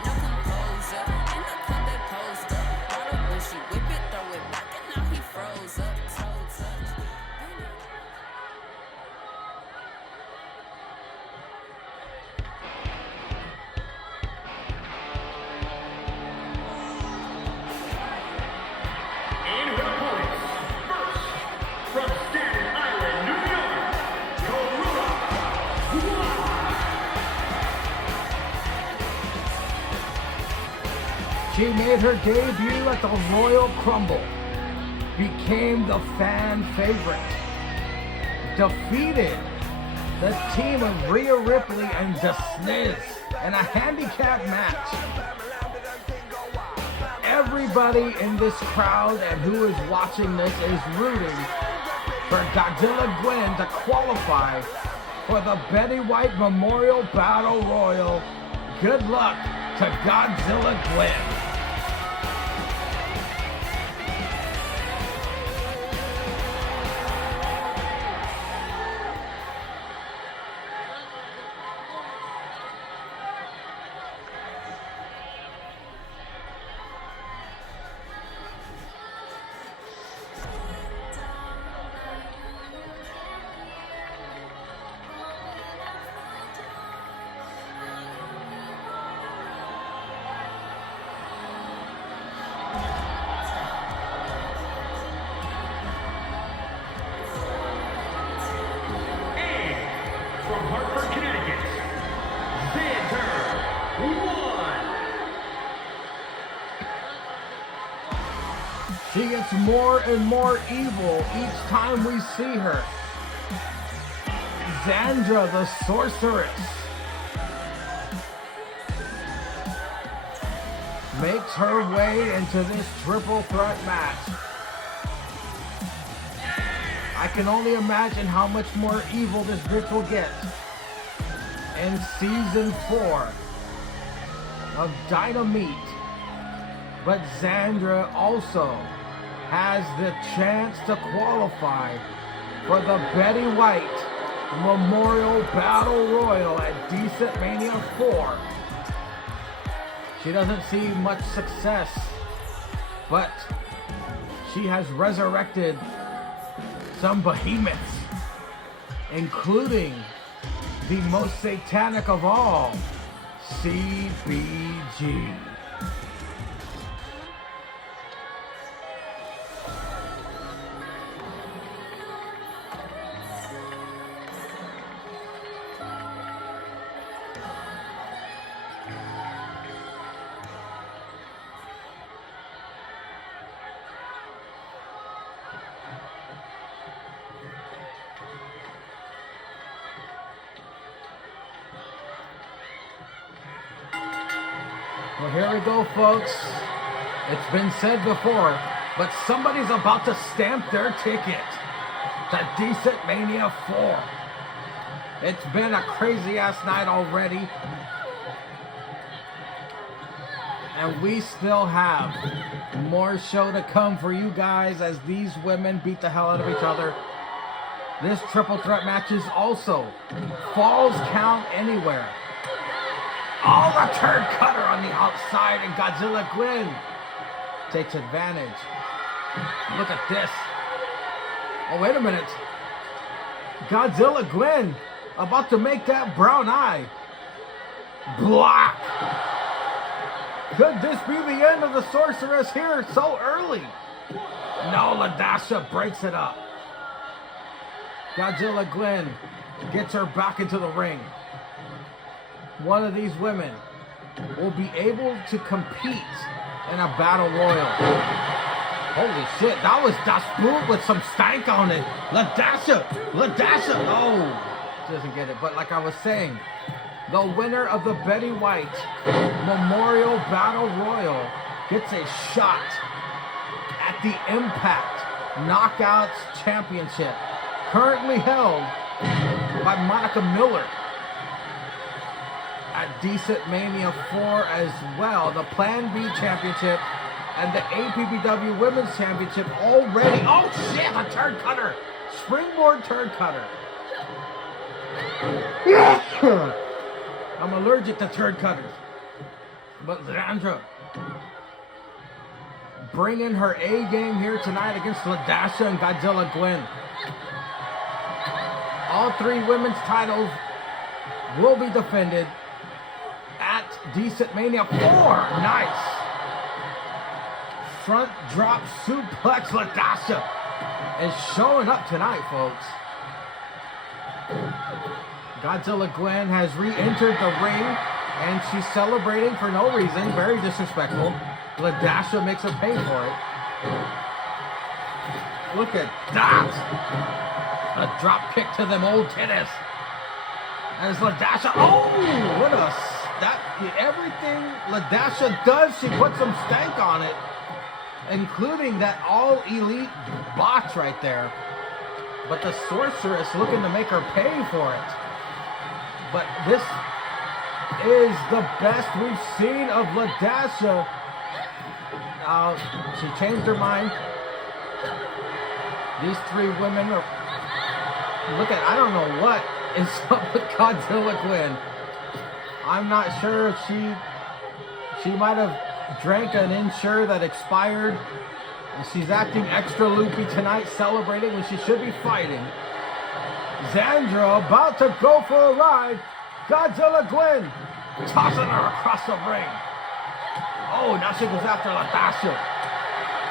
She made her debut at the Royal Crumble, became the fan favorite, defeated the team of Rhea Ripley and The Sniz in a handicap match. Everybody in this crowd and who is watching this is rooting for Godzilla Gwen to qualify for the Betty White Memorial Battle Royal. Good luck to Godzilla Gwen. She gets more and more evil each time we see her. Zandra the Sorceress makes her way into this triple threat match. I can only imagine how much more evil this bitch will get in season 4 of Dynameat. But Zandra also has the chance to qualify for the Betty White Memorial Battle Royal at DecentMania 4. She doesn't see much success, but she has resurrected some behemoths, including the most satanic of all, CBG. Well, here we go, folks. It's been said before, but somebody's about to stamp their ticket to DecentMania 4. It's been a crazy-ass night already. And we still have more show to come for you guys as these women beat the hell out of each other. This triple threat match is also Falls Count Anywhere. Oh, the turd cutter on the outside, and Godzilla Gwen takes advantage. Look at this. Oh, wait a minute. Godzilla Gwen about to make that brown eye. Block. Could this be the end of the Sorceress here so early? No, Ladasha breaks it up. Godzilla Gwen gets her back into the ring. One of these women will be able to compete in a battle royal. Holy shit, that was Das Boot with some stank on it. Ladasha, oh, doesn't get it. But like I was saying, the winner of the Betty White Memorial Battle Royal gets a shot at the Impact Knockouts Championship, currently held by Monica Miller. At DecentMania 4 as well, the Plan B Championship and the APPW Women's Championship already. Oh shit, a turd cutter! Springboard turd cutter. I'm allergic to turd cutters. But Zandra bringing her A game here tonight against Ladasha and Godzilla Gwen. All 3 women's titles will be defended at DecentMania 4. Nice. Front drop suplex. Ladasha is showing up tonight, folks. Godzilla Gwen has re-entered the ring and she's celebrating for no reason. Very disrespectful. Ladasha makes her pay for it. Look at that. A drop kick to them old titties. As Ladasha, oh, what a, everything Ladasha does, she puts some stank on it, including that all elite botch right there. But the Sorceress looking to make her pay for it. But this is the best we've seen of Ladasha. She changed her mind. These 3 women are, look at, I don't know what is up with Godzilla Gwen. I'm not sure if she might have drank an Ensure that expired. And she's acting extra loopy tonight, celebrating when she should be fighting. Zandra about to go for a ride. Godzilla Gwen tossing her across the ring. Oh, now she goes after Ladasha.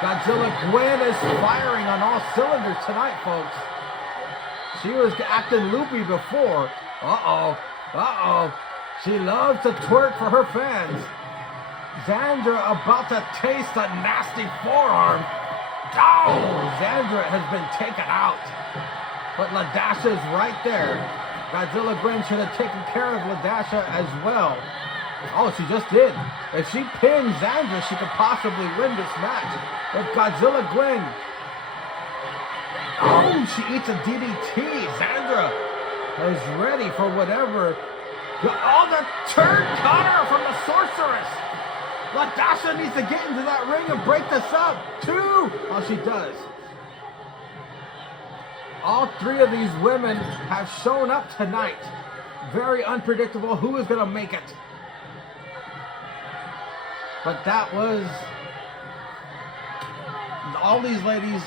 Godzilla Gwen is firing on all cylinders tonight, folks. She was acting loopy before. She loves to twerk for her fans. Zandra about to taste a nasty forearm. Oh, Xandra has been taken out. But LaDasha's right there. Godzilla Gwen should have taken care of LaDasha as well. Oh, she just did. If she pins Xandra, she could possibly win this match. But Godzilla Gwen. Oh, she eats a DDT. Xandra is ready for whatever. Oh, the turn cutter from the sorceress. LaDasha needs to get into that ring and break this up. 2. Oh, she does. All 3 of these women have shown up tonight. Very unpredictable. Who is going to make it? But that was... all these ladies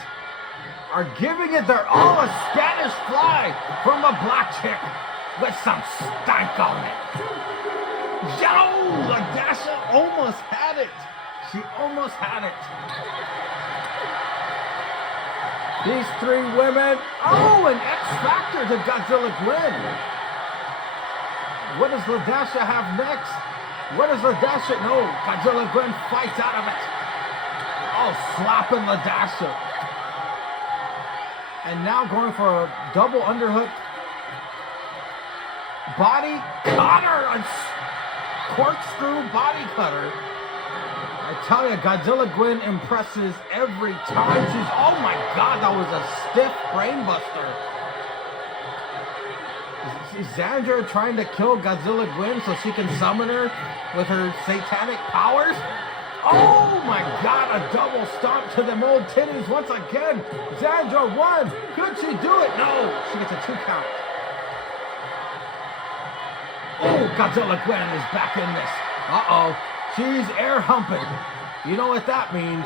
are giving it their all. A Spanish fly from a black chick with some stank on it. Yo! LaDasha almost had it. She almost had it. These 3 women. Oh, an X Factor to Godzilla Gwen. What does LaDasha have next? What does LaDasha? No, Godzilla Gwen fights out of it. Oh, slapping LaDasha. And now going for a double underhook. Body cutter. A corkscrew body cutter. I tell you, Godzilla Gwen impresses every time. She's, oh my God, that was a stiff brainbuster. Is Xandra trying to kill Godzilla Gwen so she can summon her with her satanic powers? Oh my God, a double stomp to them old titties once again. Xandra won. Could she do it? No, she gets a 2 count. Oh, Godzilla Gwen is back in this. Uh-oh. She's air humping. You know what that means.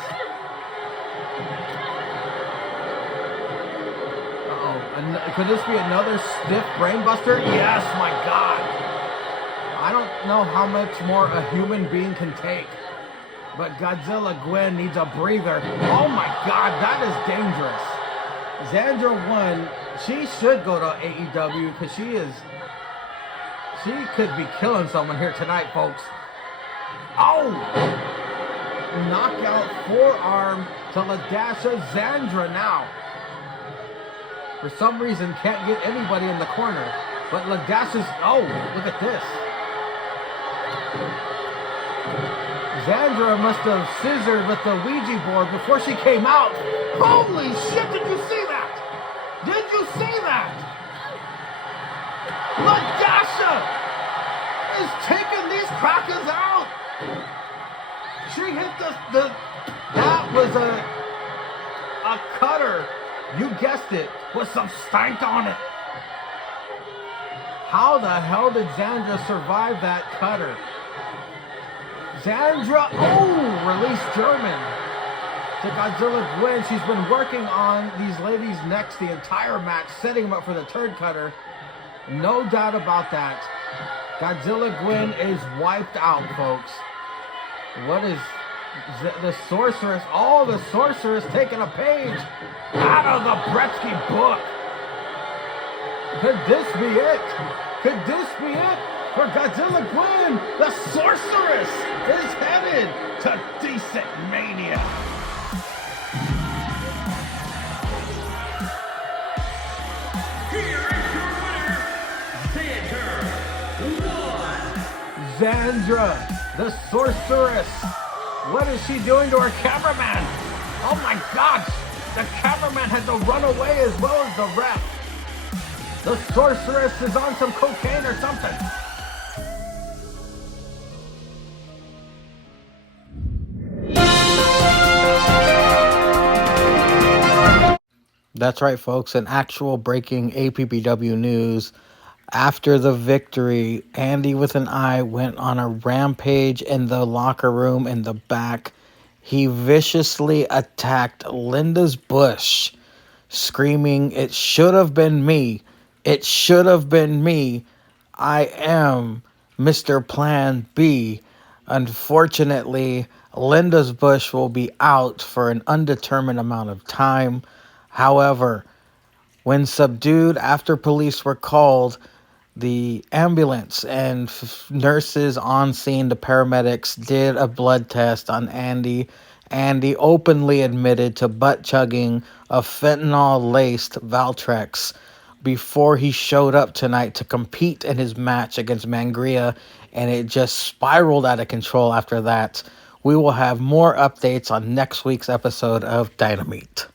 Uh-oh. Could this be another stiff brainbuster? Yes, my God. I don't know how much more a human being can take. But Godzilla Gwen needs a breather. Oh my God, that is dangerous. Xandra won. She should go to AEW because she could be killing someone here tonight, folks. Oh! Knockout forearm to LaDasha. Xandra now. For some reason, can't get anybody in the corner. But LaDasha's... oh, look at this. Xandra must have scissored with the Ouija board before she came out. Holy shit, did you see that? Did you see that? LaDasha is taking these crackers out. She hit that was a cutter. You guessed it, with some stank on it. How the hell did Xandra survive that cutter? Xandra, release German to Godzilla Gwen. She's been working on these ladies' necks the entire match, setting them up for the turd cutter. No doubt about that. Godzilla Gwen is wiped out, folks. What is the sorceress? Oh, the sorceress taking a page out of the Bretsky book. Could this be it? Could this be it? For Godzilla Gwen, the sorceress is headed to DecentMania. Here is your winner, Xandra, the sorceress. What is she doing to her cameraman? Oh my God, the cameraman had to run away as well as the ref. The sorceress is on some cocaine or something. That's right, folks. An actual breaking APPW news. After the victory, Andi with an I went on a rampage in the locker room in the back. He viciously attacked Linda's bush, screaming, "It should have been me. It should have been me. I am Mr. Plan B." Unfortunately, Linda's bush will be out for an undetermined amount of time. However, when subdued after police were called, the ambulance and nurses on scene, the paramedics, did a blood test on Andi, Andi openly admitted to butt chugging a fentanyl-laced Valtrex before he showed up tonight to compete in his match against Mangria, and it just spiraled out of control after that. We will have more updates on next week's episode of Dynameat.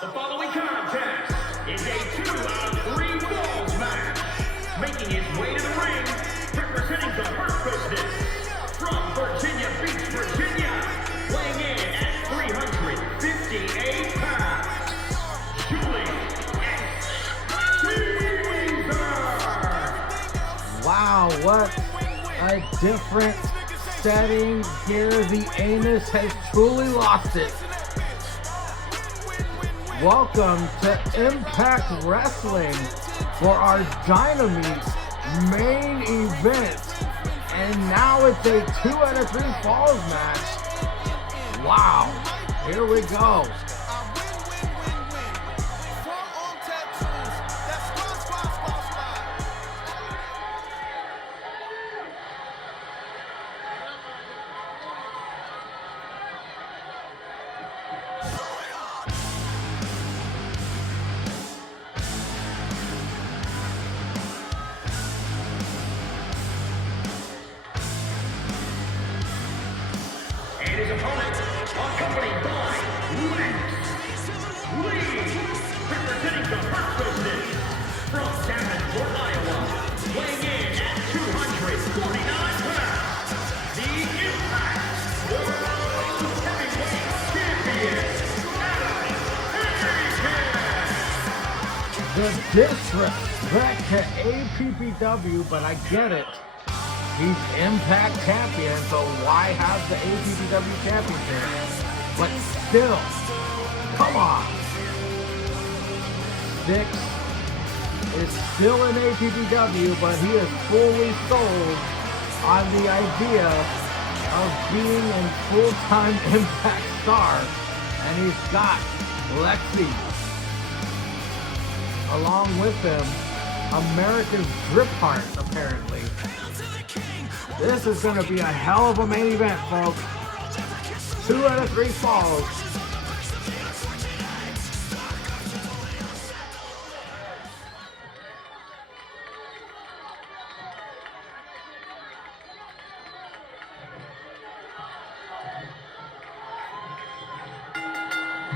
The following contest is a 2 out of 3 falls match. Making his way to the ring, representing the Hurt Business from Virginia Beach, Virginia, weighing in at 358 pounds, Julie and Ceizar. Wow, what a different setting here. The A.N.U.S has truly lost it. Welcome to Impact Wrestling for our Dynameat main event. And now it's a 2 out of 3 falls match. Wow, here we go. And his opponent, accompanied by Lee, representing the Hurt Business from Davenport, Iowa, weighing in at 249 pounds, the Impact World Heavyweight Champion, Andi. The disrespect to APPW, but I get it. He's Impact Champion, so why have the APPW Championship? But still, come on. Stix is still in APPW, but he is fully sold on the idea of being a full-time Impact star. And he's got Lexi along with him, America's Drip Heart, apparently. This is going to be a hell of a main event, folks. 2 out of 3 falls.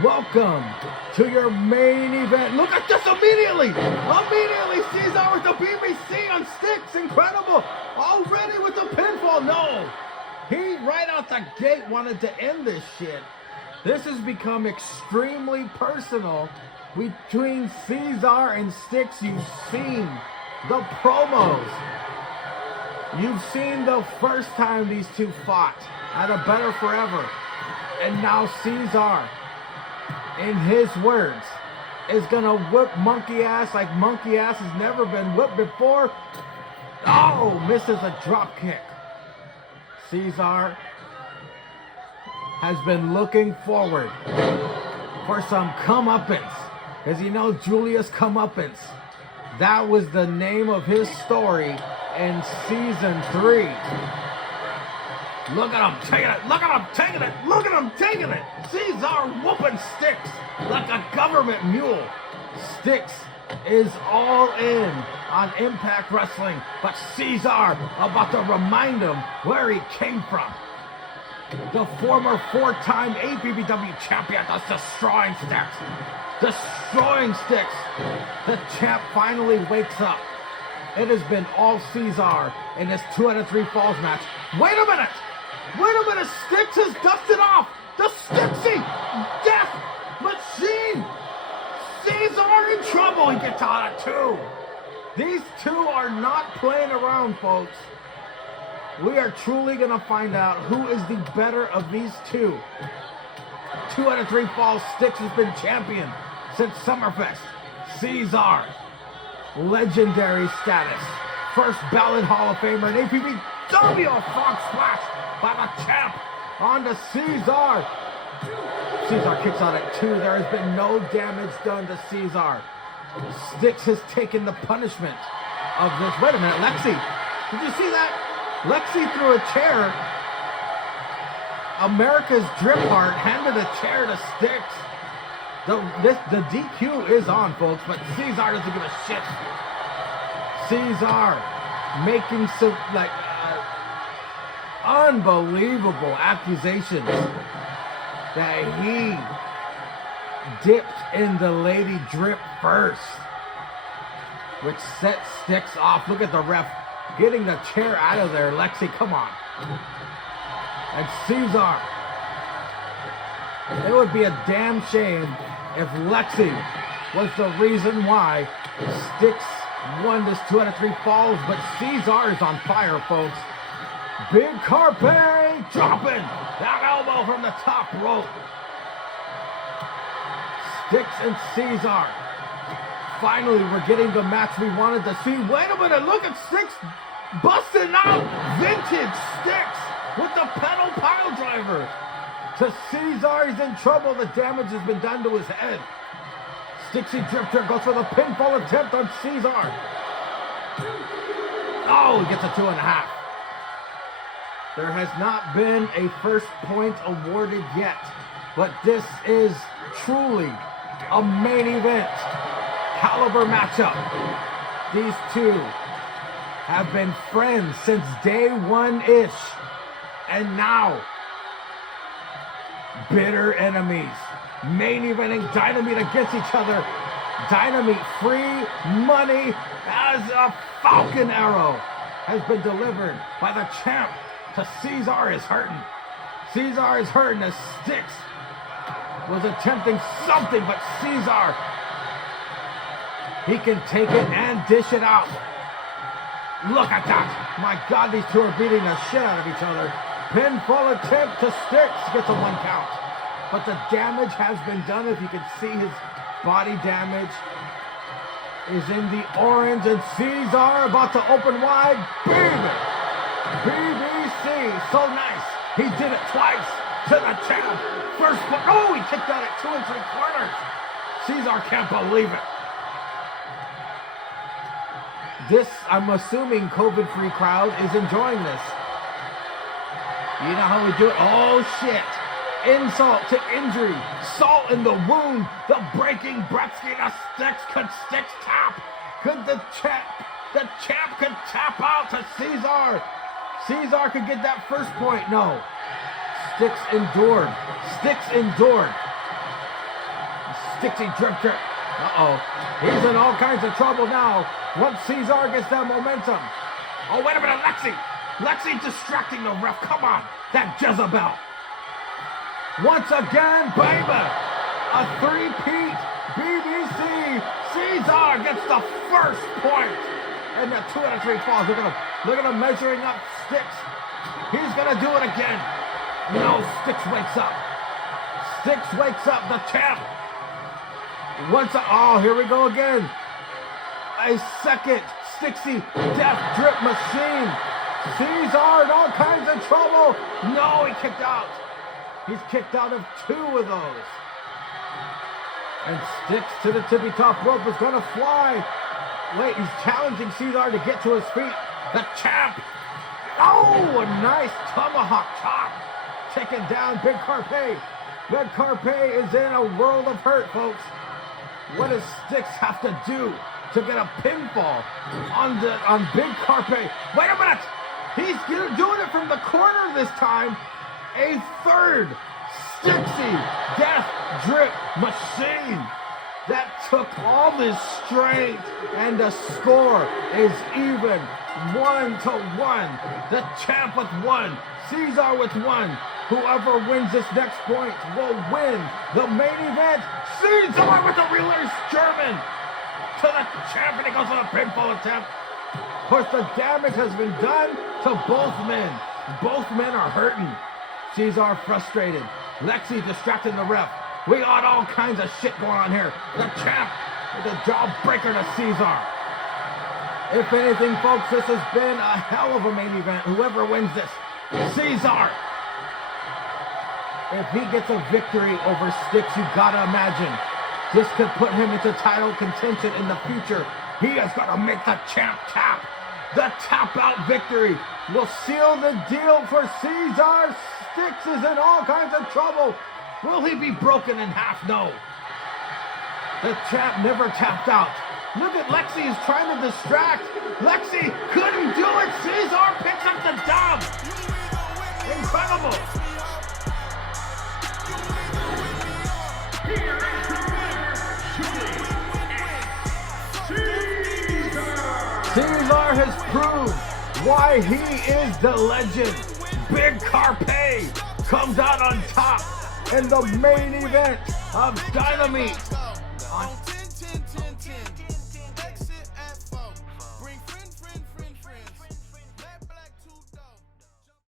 Welcome to your main event. Look at this immediately. Immediately, Ceizar with the BBC on Stix. Incredible. Already with the pinfall. No. He, right out the gate, wanted to end this shit. This has become extremely personal between Ceizar and Stix. You've seen the promos. You've seen the first time these two fought at a Better Forever. And now Ceizar, in his words, is gonna whip monkey ass like monkey ass has never been whipped before. Oh, misses a drop kick. Ceizar has been looking forward for some comeuppance, because you know Julius Comeuppance. That was the name of his story in season 3. Look at him taking it. Look at him taking it. Look at him taking it. Ceizar whooping Stix like a government mule. Stix is all in on Impact Wrestling, but Ceizar about to remind him where he came from. The former 4-time APPW champion is destroying Stix. Destroying Stix. The champ finally wakes up. It has been all Ceizar in this 2 out of 3 falls match. Wait a minute! Wait a minute! Stix has dusted off the Stixy Death Machine! Ceizar in trouble. He gets out of 2. These two are not playing around, folks. We are truly going to find out who is the better of these two. 2 out of 3 falls. Stix has been champion since Summerfest. Ceizar, legendary status. First ballot Hall of Famer in frog splash by the champ onto Ceizar. Ceizar kicks out at 2. There has been no damage done to Ceizar. Stix has taken the punishment of this. Wait a minute, Lexi. Did you see that? Lexi threw a chair. America's Drip Heart handed a chair to Stix. The DQ is on, folks, but Ceizar doesn't give a shit. Ceizar making some, like, unbelievable accusations that he dipped in the Lady Drip first, which sets Stix off. Look at the ref getting the chair out of there. Lexi, come on. And Ceizar. It would be a damn shame if Lexi was the reason why Stix won this 2 out of 3 falls, but Ceizar is on fire, folks. Big Carpe dropping that elbow from the top rope. Stix and Ceizar. Finally, we're getting the match we wanted to see. Wait a minute, look at Stix busting out vintage Stix with the pedal pile driver. To Ceizar, he's in trouble. The damage has been done to his head. Stixy Drifter goes for the pinfall attempt on Ceizar. Oh, he gets a 2.5. There has not been a first point awarded yet, but this is truly a main event caliber matchup. These two have been friends since day one-ish, and now bitter enemies. Main eventing Dynameat against each other. Dynameat free money as a falcon arrow has been delivered by the champ to Ceizar is hurting. Ceizar is hurting as Stix was attempting something, but Ceizar, he can take it and dish it out. Look at that. My God, these two are beating the shit out of each other. Pinfall attempt to Stix gets a 1 count. But the damage has been done. If you can see, his body damage is in the orange, and Ceizar about to open wide. Baby! BBC, so nice. He did it twice to the champ. First one, oh, he kicked out at 2 3/4. Ceizar can't believe it. This, I'm assuming, COVID-free crowd is enjoying this. You know how we do it? Oh, shit. Insult to injury. Salt in the wound. The breaking Bretsky to Stix. Could Stix tap? Could the champ could tap out to Ceizar. Ceizar could get that first point. No. Stix endured. Stix endured. Stixy Drifter. Uh-oh. He's in all kinds of trouble now. Once Ceizar gets that momentum. Oh, wait a minute, Lexi. Lexi distracting the ref. Come on. That Jezebel. Once again, baby. A 3-peat BBC. Ceizar gets the first point. And the 2 out of 3 falls. Look at him measuring up Stix. He's going to do it again. No, Stix wakes up. Stix wakes up, the champ. Oh, here we go again. A second Stixy death drip machine. Ceizar in all kinds of trouble. No, he kicked out. He's kicked out of 2 of those. And Stix to the tippy top rope is going to fly. Wait, he's challenging Ceizar to get to his feet. The champ. Oh, a nice tomahawk chop. Taking down Big Carpe. Big Carpe is in a world of hurt, folks. What does Stix have to do to get a pinfall on Big Carpe? Wait a minute. He's doing it from the corner this time. A third Stixy death drip machine. That took all this strength, and the score is even 1-1. The champ with 1, Ceizar with 1. Whoever wins this next point will win the main event. Ceizar with the release German to the champ, and he goes on a pinfall attempt. Of course, the damage has been done to both men. Both men are hurting. Ceizar frustrated. Lexi distracting the ref. We got all kinds of shit going on here. The champ with a jawbreaker to Ceizar. If anything, folks, this has been a hell of a main event. Whoever wins this, Ceizar. If he gets a victory over Stix, you gotta imagine this could put him into title contention in the future. He is gonna make the champ tap. The tap out victory will seal the deal for Ceizar. Stix is in all kinds of trouble. Will he be broken in half? No. The champ never tapped out. Look at Lexi, he's trying to distract. Lexi couldn't do it. Ceizar picks up the dub. Incredible. Here is the winner, Ceizar has proved why he is the legend. Big Carpe comes out on top in the main event of Dynameat on